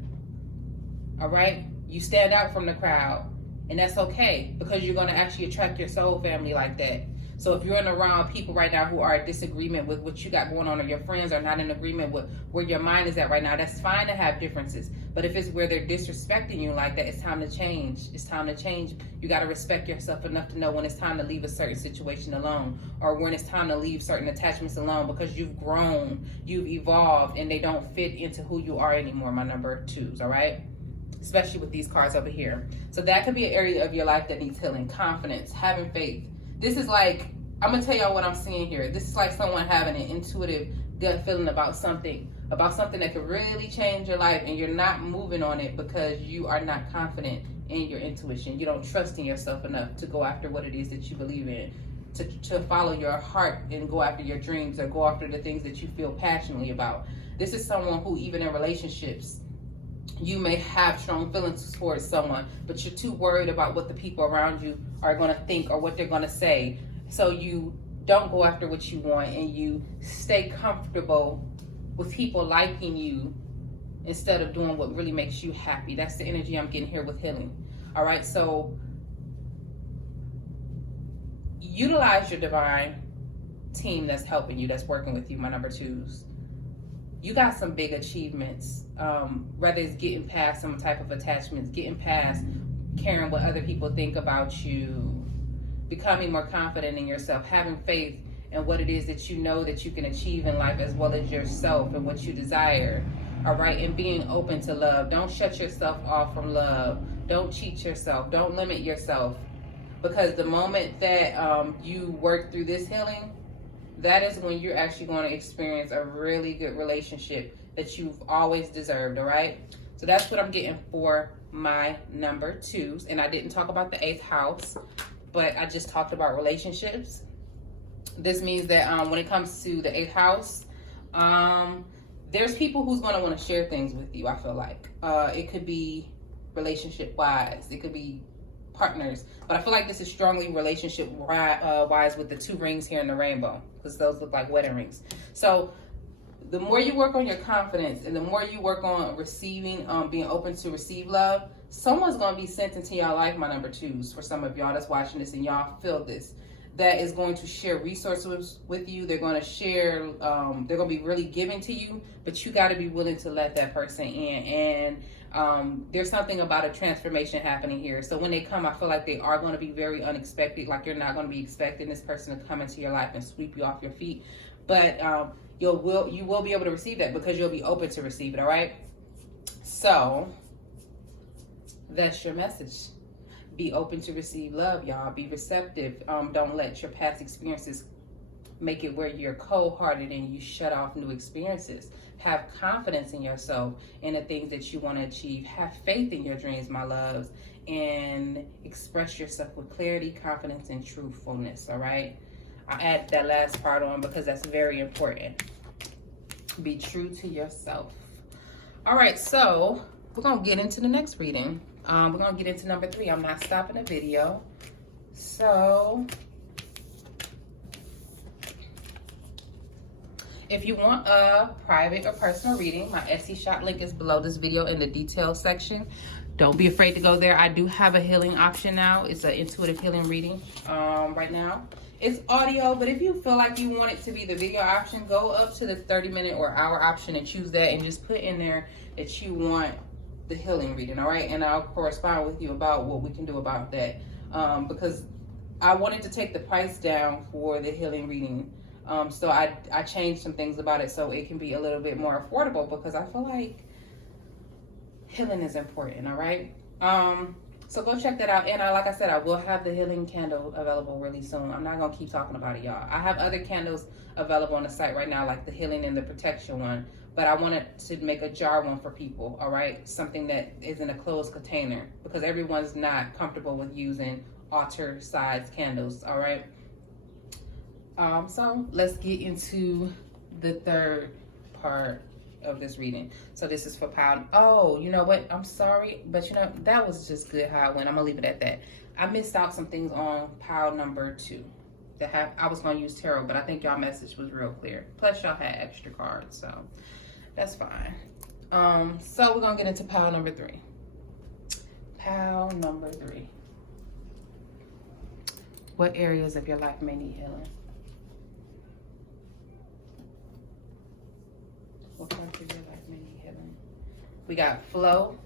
all right? You stand out from the crowd, and that's okay, because you're gonna actually attract your soul family like that. So if you're in around people right now who are in disagreement with what you got going on, or your friends are not in agreement with where your mind is at right now, that's fine to have differences. But if it's where they're disrespecting you like that, it's time to change. It's time to change. You got to respect yourself enough to know when it's time to leave a certain situation alone, or when it's time to leave certain attachments alone, because you've grown, you've evolved, and they don't fit into who you are anymore, my number 2s, all right? Especially with these cards over here. So that could be an area of your life that needs healing. Confidence, having faith. This is like, I'm gonna tell y'all what I'm seeing here. This is like someone having an intuitive gut feeling about something that could really change your life, and you're not moving on it because you are not confident in your intuition. You don't trust in yourself enough to go after what it is that you believe in, to follow your heart and go after your dreams, or go after the things that you feel passionately about. This is someone who, even in relationships, you may have strong feelings towards someone, but you're too worried about what the people around you are going to think or what they're going to say. So you don't go after what you want, and you stay comfortable with people liking you instead of doing what really makes you happy. That's the energy I'm getting here with healing. All right, so utilize your divine team that's helping you, that's working with you, my number 2s. You got some big achievements, whether it's getting past some type of attachments, getting past caring what other people think about you, becoming more confident in yourself, having faith in what it is that you know that you can achieve in life, as well as yourself and what you desire, all right? And being open to love. Don't shut yourself off from love. Don't cheat yourself. Don't limit yourself, because the moment that you work through this healing, that is when you're actually going to experience a really good relationship that you've always deserved, all right? So that's what I'm getting for my number 2s. And I didn't talk about the 8th house, but I just talked about relationships. This means that when it comes to the 8th house, there's people who's going to want to share things with you, I feel like. It could be relationship-wise. It could be partners. But I feel like this is strongly relationship-wise with the 2 rings here in the rainbow, because those look like wedding rings. So the more you work on your confidence, and the more you work on receiving, being open to receive love, someone's going to be sent into your life, my number 2s, for some of y'all that's watching this and y'all feel this, that is going to share resources with you. They're going to share, they're going to be really giving to you, but you got to be willing to let that person in. And there's something about a transformation happening here. So when they come, I feel like they are going to be very unexpected. Like, you're not going to be expecting this person to come into your life and sweep you off your feet. But you will be able to receive that, because you'll be open to receive it, all right? So that's your message. Be open to receive love, y'all. Be receptive. Don't let your past experiences make it where you're cold-hearted and you shut off new experiences. Have confidence in yourself and the things that you want to achieve. Have faith in your dreams, my loves, and express yourself with clarity, confidence, and truthfulness, all right? I add that last part on because that's very important. Be true to yourself. All right, so we're going to get into the next reading. We're going to get into number 3. I'm not stopping the video. So if you want a private or personal reading, my Etsy shop link is below this video in the details section. Don't be afraid to go there. I do have a healing option now. It's an intuitive healing reading right now. It's audio, but if you feel like you want it to be the video option, go up to the 30-minute or hour option and choose that, and just put in there that you want the healing reading, all right? And I'll correspond with you about what we can do about that, because I wanted to take the price down for the healing reading. So I changed some things about it so it can be a little bit more affordable, because I feel like healing is important, all right? So go check that out. And like I said, I will have the healing candle available really soon. I'm not going to keep talking about it, y'all. I have other candles available on the site right now, like the healing and the protection one. But I wanted to make a jar one for people, all right? Something that is in a closed container, because everyone's not comfortable with using altar-sized candles, all right? So let's get into the third part of this reading. So this is for pile. Oh, you know what? I'm sorry, but you know, that was just good how it went. I'm gonna leave it at that. I missed out some things on pile number 2 that have I was gonna use tarot, but I think y'all message was real clear. Plus y'all had extra cards, so that's fine. So we're gonna get into pile number 3. Pile number 3. What areas of your life may need healing? What parts of your life may need healing? We got flow,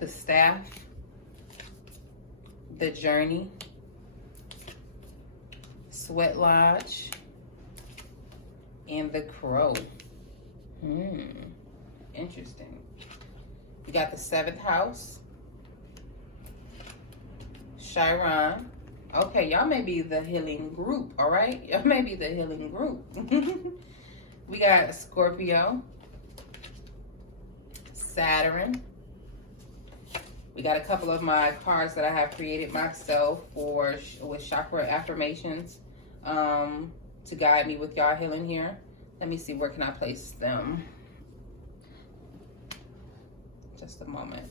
the staff, the journey, sweat lodge, and the crow. Interesting. We got the 7th house, Chiron. Okay, y'all may be the healing group, all right? Y'all may be the healing group. We got Scorpio, Saturn. We got a couple of my cards that I have created myself with chakra affirmations to guide me with y'all healing here. Let me see, where can I place them? Just a moment.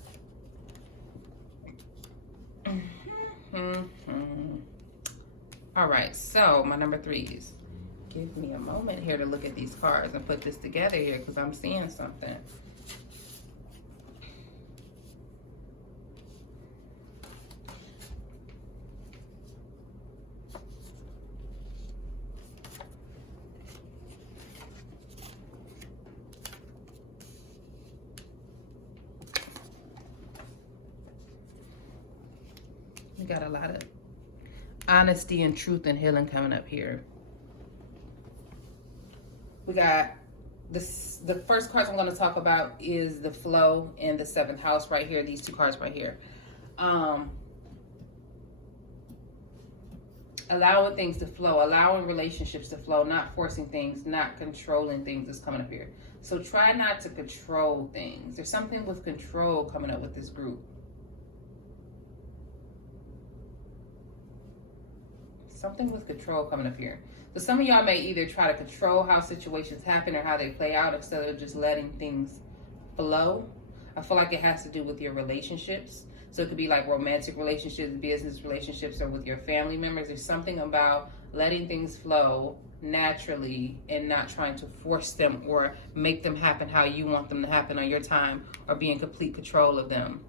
All right, so my number 3s. Give me a moment here to look at these cards and put this together here because I'm seeing something. We got a lot of honesty and truth and healing coming up here. We got this. The first cards I'm going to talk about is the flow and the 7th house right here. These 2 cards right here. Allowing things to flow, allowing relationships to flow, not forcing things, not controlling things is coming up here. So try not to control things. There's something with control coming up with this group. Something with control coming up here. So some of y'all may either try to control how situations happen or how they play out instead of just letting things flow. I feel like it has to do with your relationships. So it could be like romantic relationships, business relationships, or with your family members. There's something about letting things flow naturally and not trying to force them or make them happen how you want them to happen on your time or be in complete control of them.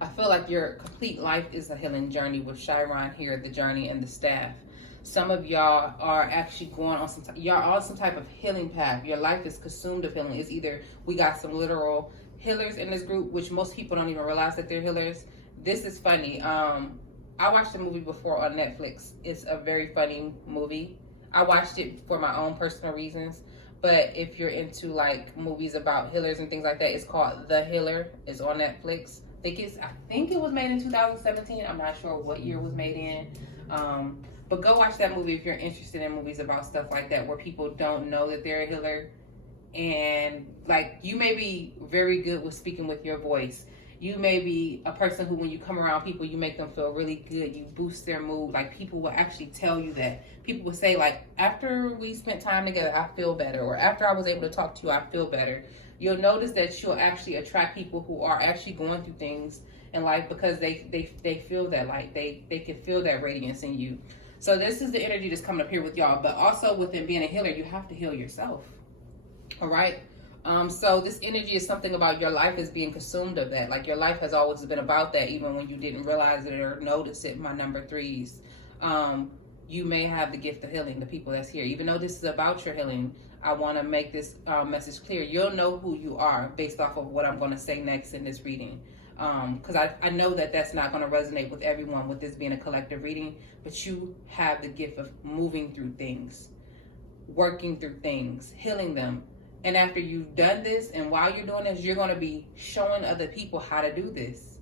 I feel like your complete life is a healing journey with Chiron here, the journey and the staff. Some of y'all are actually going on y'all on some type of healing path. Your life is consumed of healing. It's either we got some literal healers in this group, which most people don't even realize that they're healers. This is funny. I watched a movie before on Netflix. It's a very funny movie. I watched it for my own personal reasons. But if you're into like movies about healers and things like that, it's called The Healer. It's on Netflix. I think it was made in 2017. I'm not sure what year it was made in. But go watch that movie if you're interested in movies about stuff like that where people don't know that they're a healer. And like, you may be very good with speaking with your voice. You may be a person who, when you come around people, you make them feel really good. You boost their mood. Like, people will actually tell you that. People will say, like, after we spent time together, I feel better. Or after I was able to talk to you, I feel better. You'll notice that you'll actually attract people who are actually going through things in life because they feel that light. They can feel that radiance in you. So this is the energy that's coming up here with y'all. But also within being a healer, you have to heal yourself. All right? So this energy is something about your life is being consumed of that. Like, your life has always been about that, even when you didn't realize it or notice it. My number 3s. You may have the gift of healing, the people that's here. Even though this is about your healing, I want to make this message clear. You'll know who you are based off of what I'm going to say next in this reading. Because I know that that's not going to resonate with everyone with this being a collective reading. But you have the gift of moving through things, working through things, healing them. And after you've done this, and while you're doing this, you're going to be showing other people how to do this.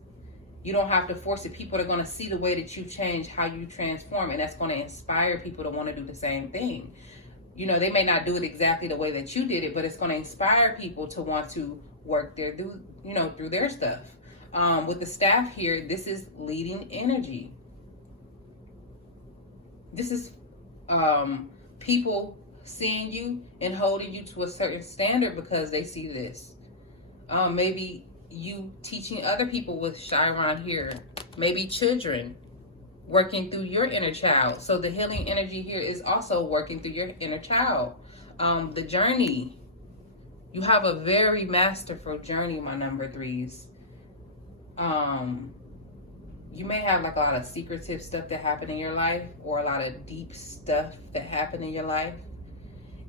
You don't have to force it. People are going to see the way that you change, how you transform, and that's going to inspire people to want to do the same thing. You know, they may not do it exactly the way that you did it, but it's going to inspire people to want to work through their stuff. With the staff here, this is leading energy. This is people seeing you and holding you to a certain standard because they see this. Maybe you teaching other people with Chiron here. Maybe children working through your inner child. So the healing energy here is also working through your inner child. The journey. You have a very masterful journey, my number threes. You may have like a lot of secretive stuff that happened in your life, or a lot of deep stuff that happened in your life.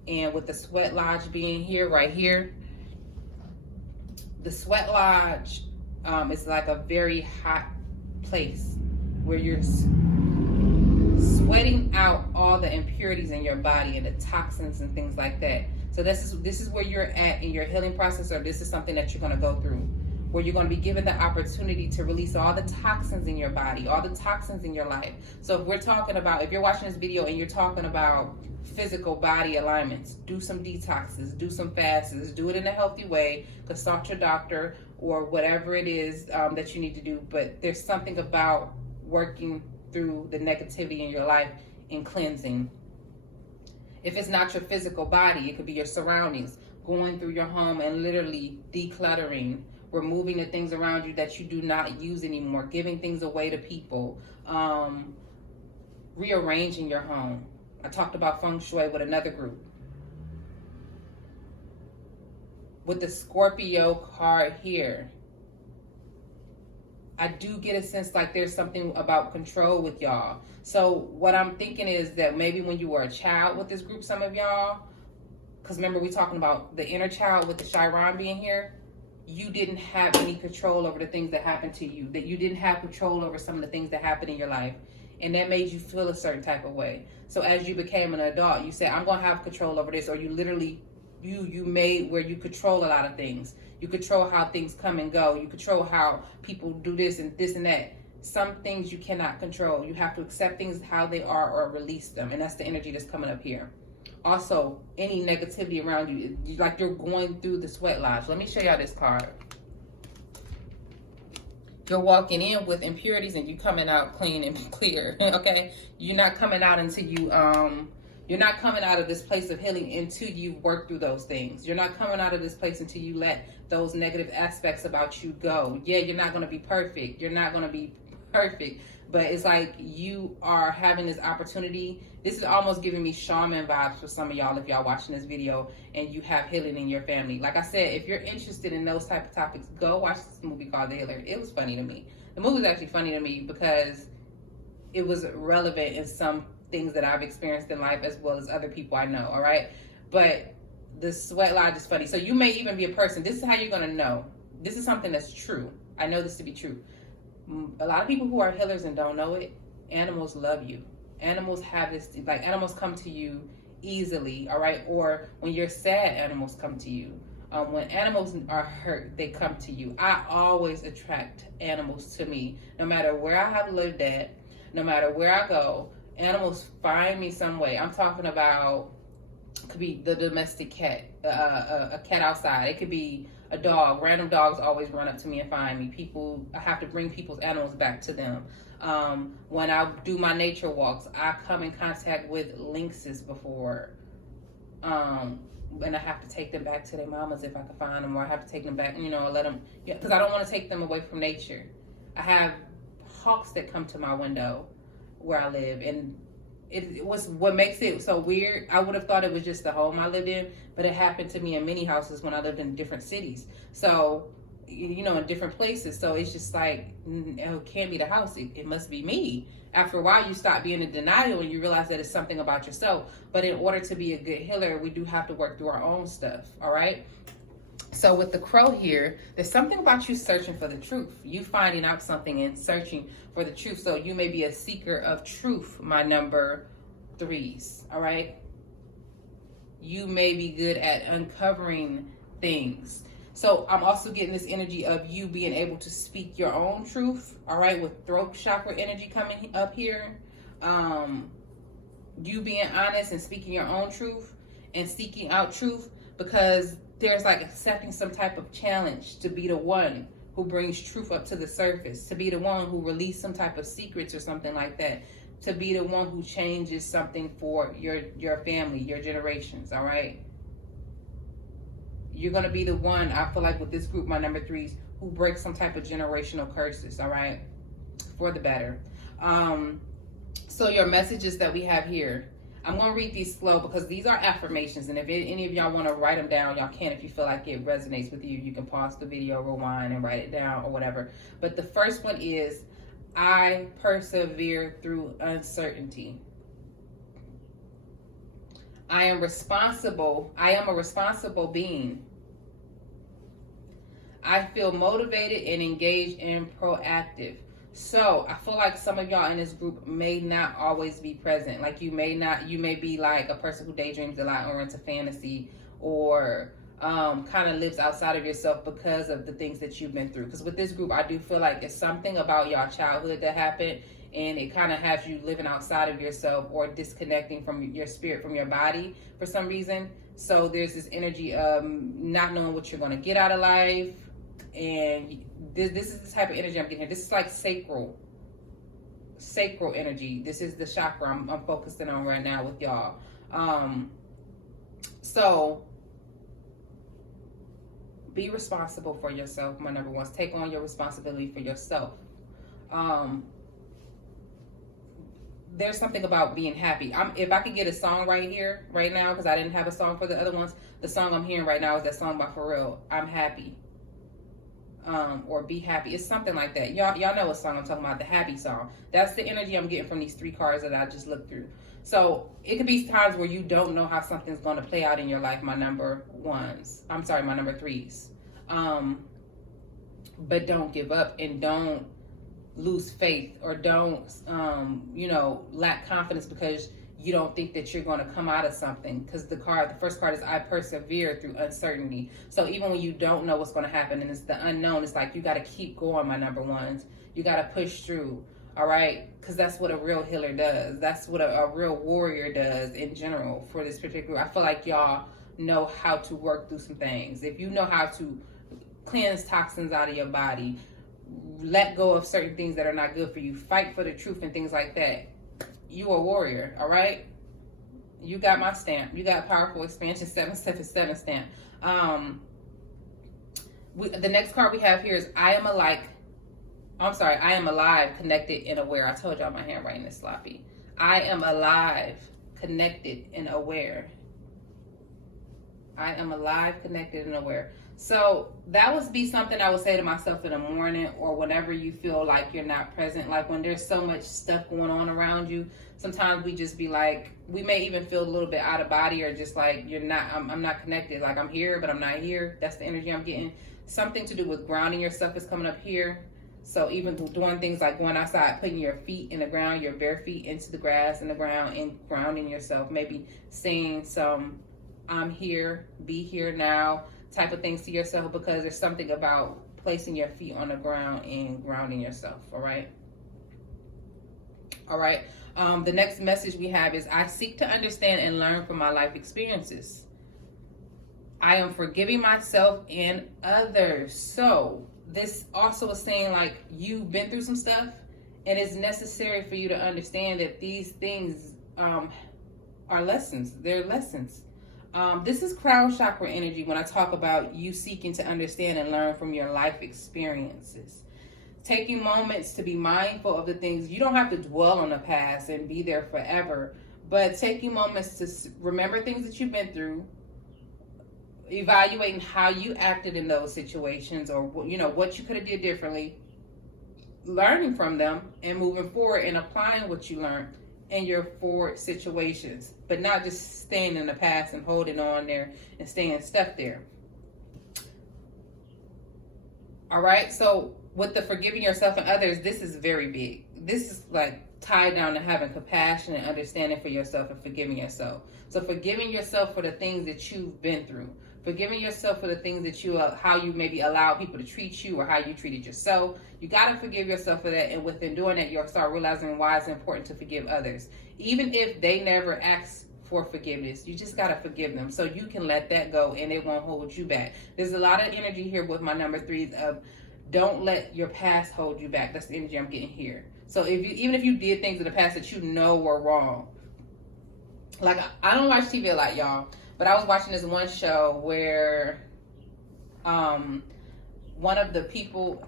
And with the sweat lodge being here, right here, the sweat lodge is like a very hot place where you're sweating out all the impurities in your body and the toxins and things like that. So this is where you're at in your healing process, or this is something that you're going to go through, where you're going to be given the opportunity to release all the toxins in your body, all the toxins in your life. So if we're talking about, if you're watching this video and you're talking about physical body alignments, do some detoxes, do some fasts, do it in a healthy way, consult your doctor or whatever it is that you need to do. But there's something about working through the negativity in your life and cleansing. If it's not your physical body, it could be your surroundings, going through your home and literally decluttering, removing the things around you that you do not use anymore, giving things away to people, rearranging your home. I talked about feng shui with another group. With the Scorpio card here, I do get a sense like there's something about control with y'all. So what I'm thinking is that maybe when you were a child with this group, some of y'all, because remember we talking about the inner child with the Chiron being here, you didn't have any control over the things that happened to you, that you didn't have control over some of the things that happened in your life. And that made you feel a certain type of way. So as you became an adult, you said, I'm going to have control over this. Or you literally, you made where you control a lot of things. You control how things come and go. You control how people do this and that. Some things you cannot control. You have to accept things how they are or release them. And that's the energy that's coming up here. Also, any negativity around you, like you're going through the sweat lodge. Let me show y'all this card. You're walking in with impurities and you coming out clean and clear, okay? You're not coming out until you're not coming out of this place of healing until you work through those things. You're not coming out of this place until you let those negative aspects about you go. Yeah, you're not going to be perfect. You're not going to be perfect, but it's like you are having this opportunity. This is almost giving me shaman vibes for some of y'all if y'all watching this video and you have healing in your family. Like I said, if you're interested in those type of topics, go watch this movie called The Healer. It was funny to me. The movie was actually funny to me because it was relevant in some things that I've experienced in life as well as other people I know, all right? But the sweat lodge is funny. So you may even be a person, this is how you're going to know. This is something that's true. I know this to be true. A lot of people who are healers and don't know it, animals love you. Animals have this, like animals come to you easily, all right? Or when you're sad, animals come to you. When animals are hurt, they come to you. I always attract animals to me. No matter where I have lived at, no matter where I go, animals find me some way. I'm talking about, could be the domestic cat, a cat outside. It could be a dog. Random dogs always run up to me and find me. People, I have to bring people's animals back to them. When I do my nature walks, I come in contact with lynxes before. And I have to take them back to their mamas if I can find them, or I have to take them back, let them, because I don't want to take them away from nature. I have hawks that come to my window where I live, and it was what makes it so weird. I would have thought it was just the home I lived in, but it happened to me in many houses when I lived in different cities. So, in different places. So it's just like, it can't be the house. It must be me. After a while, you stop being in denial and you realize that it's something about yourself. But in order to be a good healer, we do have to work through our own stuff. All right. So with the crow here, there's something about you searching for the truth. You finding out something and searching for the truth. So you may be a seeker of truth, my number threes. All right. You may be good at uncovering things. So I'm also getting this energy of you being able to speak your own truth. All right. With throat chakra energy coming up here. You being honest and speaking your own truth and seeking out truth, because there's like accepting some type of challenge to be the one who brings truth up to the surface, to be the one who release some type of secrets or something like that, to be the one who changes something for your family, your generations, all right? You're going to be the one, I feel like with this group, my number threes, who breaks some type of generational curses, all right? For the better. So your messages that we have here, I'm going to read these slow because these are affirmations. And if any of y'all want to write them down, y'all can. If you feel like it resonates with you, you can pause the video, rewind, and write it down or whatever. But the first one is, I persevere through uncertainty. I am a responsible being. I feel motivated and engaged and proactive. So I feel like some of y'all in this group may not always be present. Like you may be like a person who daydreams a lot or into fantasy or kind of lives outside of yourself because of the things that you've been through. Because with this group, I do feel like it's something about your childhood that happened, and it kind of has you living outside of yourself or disconnecting from your spirit, from your body for some reason. So there's this energy of not knowing what you're going to get out of life. And this is the type of energy I'm getting here. This is like sacral energy. This is the chakra I'm focusing on right now with y'all. So be responsible for yourself. My number one, take on your responsibility for yourself. There's something about being happy. If I could get a song right here, right now, because I didn't have a song for the other ones, the song I'm hearing right now is that song by Pharrell, I'm Happy. Or Be Happy. It's something like that. Y'all know what song I'm talking about, the happy song. That's the energy I'm getting from these three cards that I just looked through. So it could be times where you don't know how something's going to play out in your life, my number threes. But don't give up and don't lose faith or don't, lack confidence because you don't think that you're going to come out of something. Because the first card is I persevere through uncertainty. So even when you don't know what's going to happen and it's the unknown, it's like you got to keep going, my number ones. You got to push through. All right, because that's what a real healer does. That's what a real warrior does in general for this particular. I feel like y'all know how to work through some things. If you know how to cleanse toxins out of your body, let go of certain things that are not good for you, fight for the truth and things like that, you a warrior. All right, you got my stamp. You got Powerful Expansion 777 stamp. The next card we have here is I am alive, connected, and aware. I told y'all my handwriting is sloppy. I am alive, connected, and aware. I am alive, connected, and aware. So that would be something I would say to myself in the morning or whenever you feel like you're not present. Like when there's so much stuff going on around you, sometimes we just be like, we may even feel a little bit out of body or just like I'm not connected. Like I'm here, but I'm not here. That's the energy I'm getting. Something to do with grounding yourself is coming up here. So even doing things like going outside, putting your feet in the ground, your bare feet into the grass in the ground and grounding yourself. Maybe saying some, I'm here, be here now type of things to yourself, because there's something about placing your feet on the ground and grounding yourself. All right. The next message we have is I seek to understand and learn from my life experiences. I am forgiving myself and others. So this also is saying like you've been through some stuff and it's necessary for you to understand that these things are lessons. They're lessons. This is crown chakra energy when I talk about you seeking to understand and learn from your life experiences. Taking moments to be mindful of the things. You don't have to dwell on the past and be there forever, but taking moments to remember things that you've been through, evaluating how you acted in those situations or what you could have did differently, learning from them and moving forward and applying what you learned in your forward situations, but not just staying in the past and holding on there and staying stuck there. All right, so with the forgiving yourself and others, this is very big. This is like tied down to having compassion and understanding for yourself and forgiving yourself. So forgiving yourself for the things that you've been through, forgiving yourself for the things that how you maybe allow people to treat you or how you treated yourself. You got to forgive yourself for that. And within doing that, you'll start realizing why it's important to forgive others. Even if they never ask for forgiveness, you just got to forgive them so you can let that go and it won't hold you back. There's a lot of energy here with my number threes of don't let your past hold you back. That's the energy I'm getting here. So even if you did things in the past that you know were wrong, like I don't watch TV a lot, y'all, but I was watching this one show where one of the people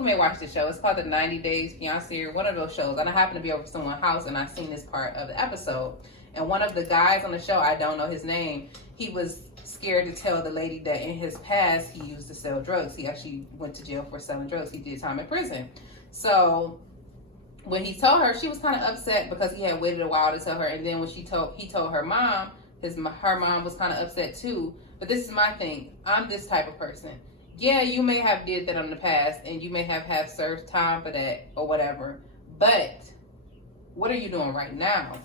may watch the show. It's called the 90 Days Fiancé, or one of those shows. And I happened to be over someone's house, and I seen this part of the episode. And one of the guys on the show, I don't know his name, he was scared to tell the lady that in his past he used to sell drugs. He actually went to jail for selling drugs. He did time in prison. So when he told her, she was kind of upset because he had waited a while to tell her. And then when he told her mom, her mom was kind of upset too. But this is my thing. I'm this type of person. Yeah, you may have did that in the past, and you may have served time for that or whatever. But what are you doing right now?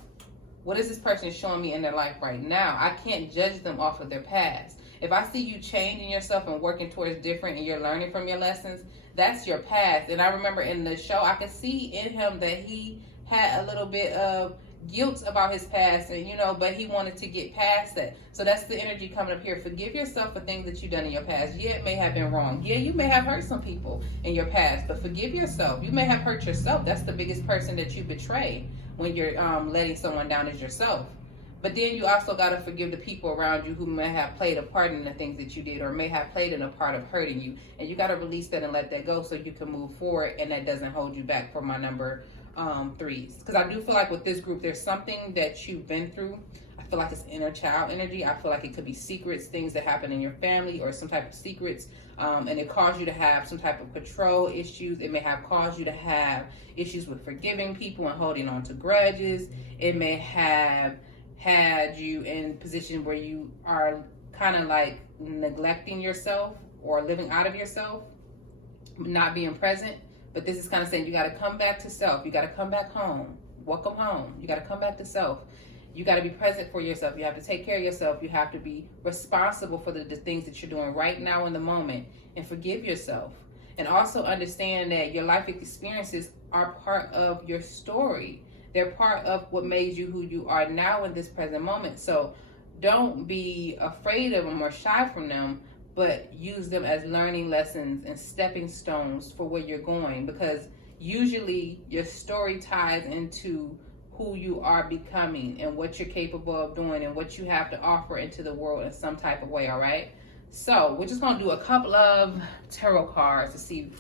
What is this person showing me in their life right now? I can't judge them off of their past. If I see you changing yourself and working towards different, and you're learning from your lessons, that's your past. And I remember in the show, I could see in him that he had a little bit of guilt about his past, and but he wanted to get past that. So that's the energy coming up here. Forgive yourself for things that you've done in your past. Yeah, it may have been wrong. Yeah, you may have hurt some people in your past, but forgive yourself. You may have hurt yourself. That's the biggest person that you betray when you're letting someone down, is yourself. But then you also got to forgive the people around you who may have played a part in the things that you did, or may have played in a part of hurting you. And you got to release that and let that go so you can move forward, and that doesn't hold you back for my number 3s. Because I do feel like with this group, there's something that you've been through. I feel like it's inner child energy. I feel like it could be secrets, things that happen in your family, or some type of secrets, and it caused you to have some type of control issues. It may have caused you to have issues with forgiving people and holding on to grudges. It may have had you in a position where you are kind of like neglecting yourself or living out of yourself, not being present. But this is kind of saying you got to come back to self. You got to come back home. Welcome home. You got to come back to self. You got to be present for yourself. You have to take care of yourself. You have to be responsible for the things that you're doing right now in the moment, and forgive yourself. And also understand that your life experiences are part of your story. They're part of what made you who you are now in this present moment. So don't be afraid of them or shy from them, but use them as learning lessons and stepping stones for where you're going, because usually your story ties into who you are becoming and what you're capable of doing and what you have to offer into the world in some type of way. All right, so we're just going to do a couple of tarot cards to see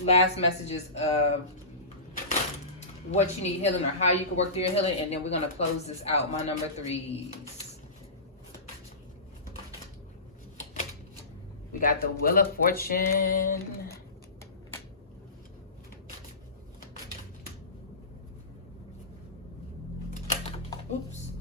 last messages of what you need healing or how you can work through your healing, and then we're going to close this out. My number 3s. We got the Wheel of Fortune. Oops.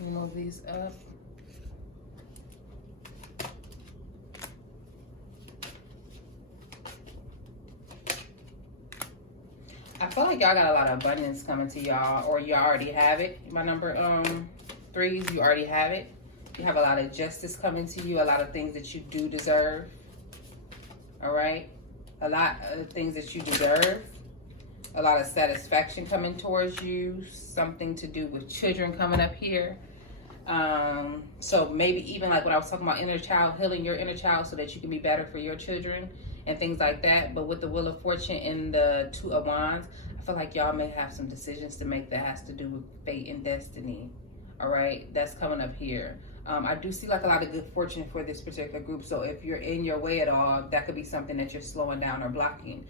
Move these up. I feel like y'all got a lot of abundance coming to y'all, or you already have it. My number 3s, you already have it. You have a lot of justice coming to you, a lot of things that you do deserve. All right? A lot of things that you deserve. A lot of satisfaction coming towards you. Something to do with children coming up here. So maybe even like what I was talking about, inner child, healing your inner child so that you can be better for your children and things like that. But with the Wheel of Fortune and the 2 of Wands, I feel like y'all may have some decisions to make that has to do with fate and destiny. All right, that's coming up here. I do see like a lot of good fortune for this particular group. So if you're in your way at all, that could be something that you're slowing down or blocking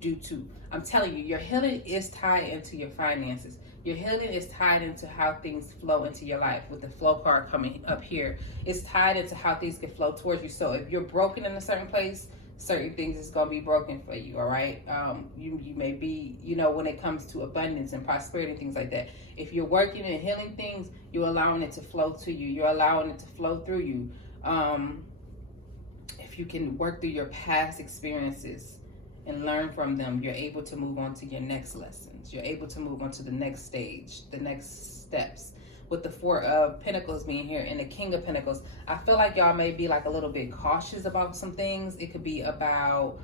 due to. I'm telling you, your healing is tied into your finances. Your healing is tied into how things flow into your life. With the flow card coming up here, it's tied into how things can flow towards you. So if you're broken in a certain place, certain things is going to be broken for you. All right. You may be, when it comes to abundance and prosperity and things like that, if you're working and healing things, you're allowing it to flow to you. You're allowing it to flow through you. If you can work through your past experiences and learn from them, you're able to move on to your next lessons. You're able to move on to the next stage, the next steps. With the 4 of Pentacles being here and the King of Pentacles, I feel like y'all may be like a little bit cautious about some things. It could be about,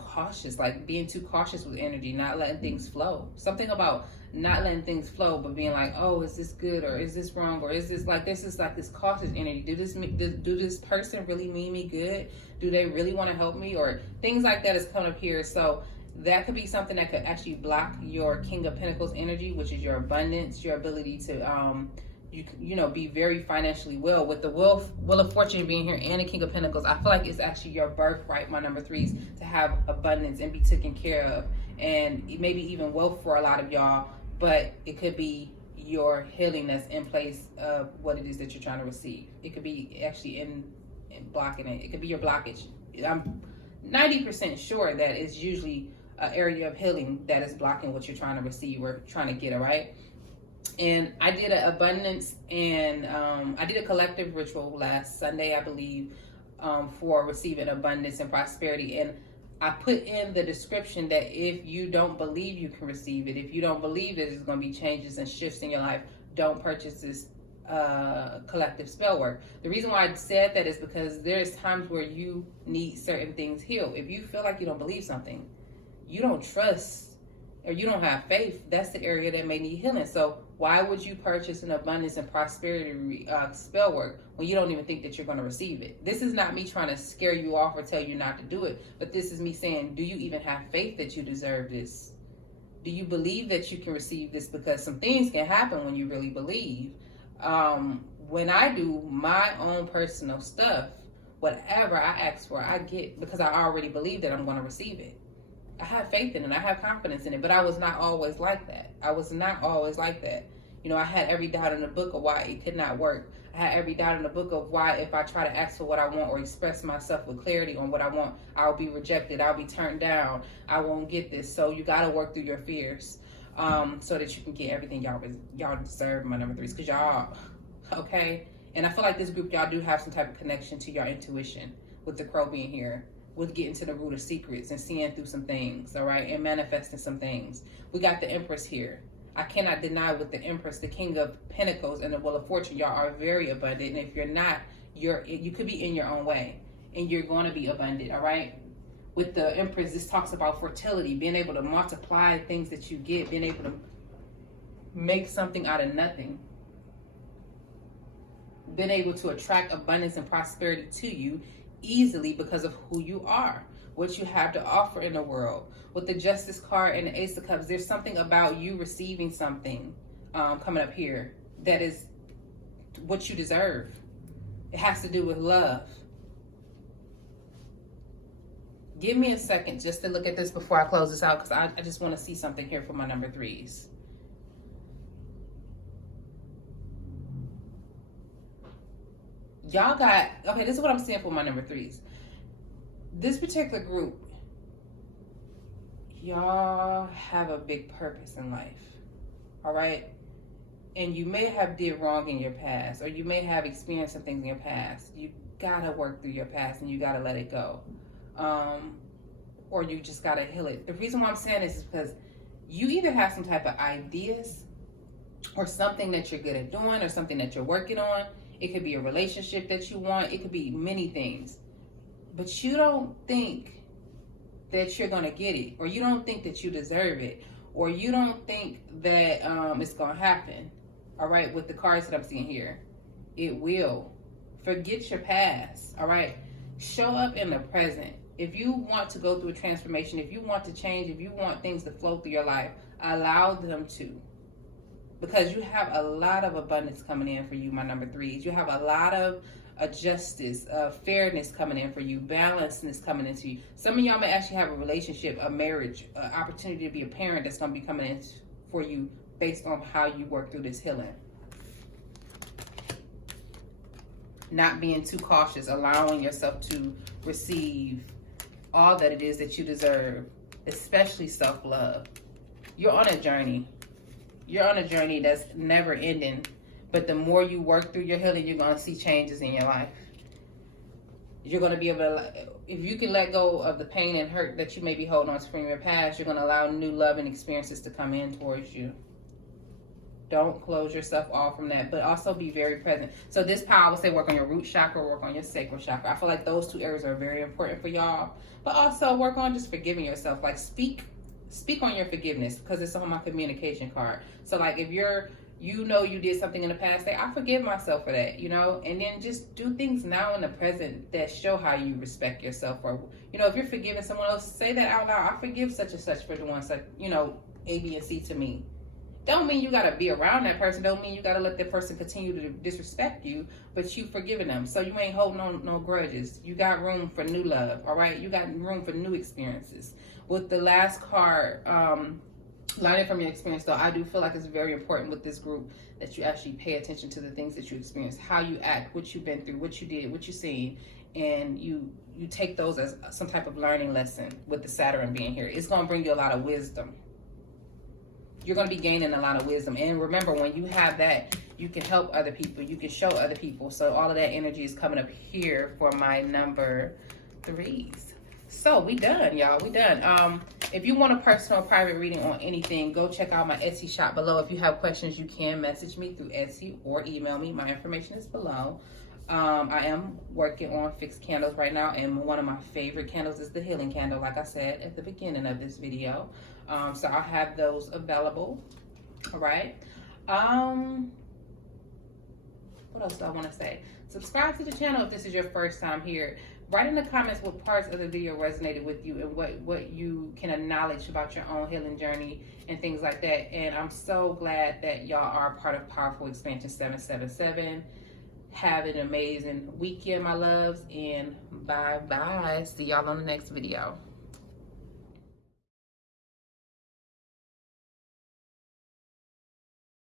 cautious, like being too cautious with energy, not letting things flow. Something about not letting things flow, but being like, oh, is this good, or is this wrong, or is this like this cautious energy? Do this person really mean me good? Do they really want to help me? Or things like that is coming up here. So that could be something that could actually block your King of Pentacles energy, which is your abundance, your ability to be very financially well. With the Wheel of Fortune being here and the King of Pentacles, I feel like it's actually your birthright, my number threes, to have abundance and be taken care of, and maybe even wealth for a lot of y'all. But it could be your healing that's in place of what it is that you're trying to receive. It could be actually in blocking it. It could be your blockage. I'm 90% sure that it's usually an area of healing that is blocking what you're trying to receive or trying to get, all right? And I did an abundance and I did a collective ritual last Sunday, I believe, for receiving abundance and prosperity. And I put in the description that if you don't believe you can receive it, if you don't believe that there's going to be changes and shifts in your life, don't purchase this collective spell work. The reason why I said that is because there's times where you need certain things healed. If you feel like you don't believe something, you don't trust, or you don't have faith, that's the area that may need healing. So why would you purchase an abundance and prosperity spell work when you don't even think that you're going to receive it? This is not me trying to scare you off or tell you not to do it, but this is me saying, do you even have faith that you deserve this? Do you believe that you can receive this? Because some things can happen when you really believe. When I do my own personal stuff, whatever I ask for, I get, because I already believe that I'm going to receive it. I have faith in it. I have confidence in it, but I was not always like that. I had every doubt in the book of why it could not work. I had every doubt in the book of why if I try to ask for what I want or express myself with clarity on what I want, I'll be rejected. I'll be turned down. I won't get this. So you got to work through your fears so that you can get everything y'all deserve, my number threes, because y'all, okay? And I feel like this group, y'all do have some type of connection to your intuition with the crow being here, with getting to the root of secrets and seeing through some things, all right, and manifesting some things. We got the Empress here. I cannot deny with the Empress, the King of Pentacles, and the Wheel of Fortune, y'all are very abundant. And if you're not, you could be in your own way, and you're going to be abundant, all right? With the Empress, this talks about fertility, being able to multiply things that you get, being able to make something out of nothing, being able to attract abundance and prosperity to you easily because of who you are, what you have to offer in the world. With the Justice card and the Ace of Cups, there's something about you receiving something coming up here that is what you deserve. It has to do with love. Give me a second just to look at this before I close this out, because I just want to see something here for my number threes. Y'all got, okay, this is what I'm seeing for my number threes. This particular group, y'all have a big purpose in life, all right? And you may have did wrong in your past, or you may have experienced some things in your past. You gotta work through your past and you gotta let it go. Or you just gotta heal it. The reason why I'm saying this is because you either have some type of ideas or something that you're good at doing or something that you're working on. It could be a relationship that you want. It could be many things. But you don't think that you're going to get it, or you don't think that you deserve it, or you don't think that it's going to happen. All right, with the cards that I'm seeing here, it will. Forget your past. All right, show up in the present. If you want to go through a transformation, if you want to change, if you want things to flow through your life, allow them to. Because you have a lot of abundance coming in for you, my number threes. You have a lot of justice, fairness coming in for you, balanceness coming into you. Some of y'all may actually have a relationship, a marriage, an opportunity to be a parent that's going to be coming in for you based on how you work through this healing. Not being too cautious, allowing yourself to receive all that it is that you deserve, especially self-love. You're on a journey. You're on a journey that's never ending, but the more you work through your healing, you're going to see changes in your life. You're going to be able to, if you can let go of the pain and hurt that you may be holding on to from your past, you're going to allow new love and experiences to come in towards you. Don't close yourself off from that, but also be very present. So this power, I would say, work on your root chakra, work on your sacral chakra. I feel like those two areas are very important for y'all. But also work on just forgiving yourself. Like speak on your forgiveness, because it's on my communication card. So like if you know you did something in the past, say, I forgive myself for that, you know, and then just do things now in the present that show how you respect yourself. Or, you know, if you're forgiving someone else, say that out loud. I forgive such and such for doing such, you know, A, B, and C to me. Don't mean you gotta be around that person. Don't mean you gotta let that person continue to disrespect you, but you forgiving them. So you ain't holding on no grudges. You got room for new love, all right? You got room for new experiences. With the last card, learning from your experience, though, I do feel like it's very important with this group that you actually pay attention to the things that you experience, how you act, what you've been through, what you did, what you've seen, and you take those as some type of learning lesson. With the Saturn being here, it's going to bring you a lot of wisdom. You're going to be gaining a lot of wisdom. And remember, when you have that, you can help other people. You can show other people. So all of that energy is coming up here for my number 3s. So we done, y'all. We done. If you want a personal private reading on anything, go check out my Etsy shop below. If you have questions, you can message me through Etsy or email me. My information is below. I am working on fixed candles right now, and one of my favorite candles is the healing candle, like I said at the beginning of this video. So I'll have those available. All right. What else do I want to say? Subscribe to the channel if this is your first time here. Write in the comments what parts of the video resonated with you and what you can acknowledge about your own healing journey and things like that. And I'm so glad that y'all are part of Powerful Expansion 777. Have an amazing weekend, my loves, and bye-bye. See y'all on the next video.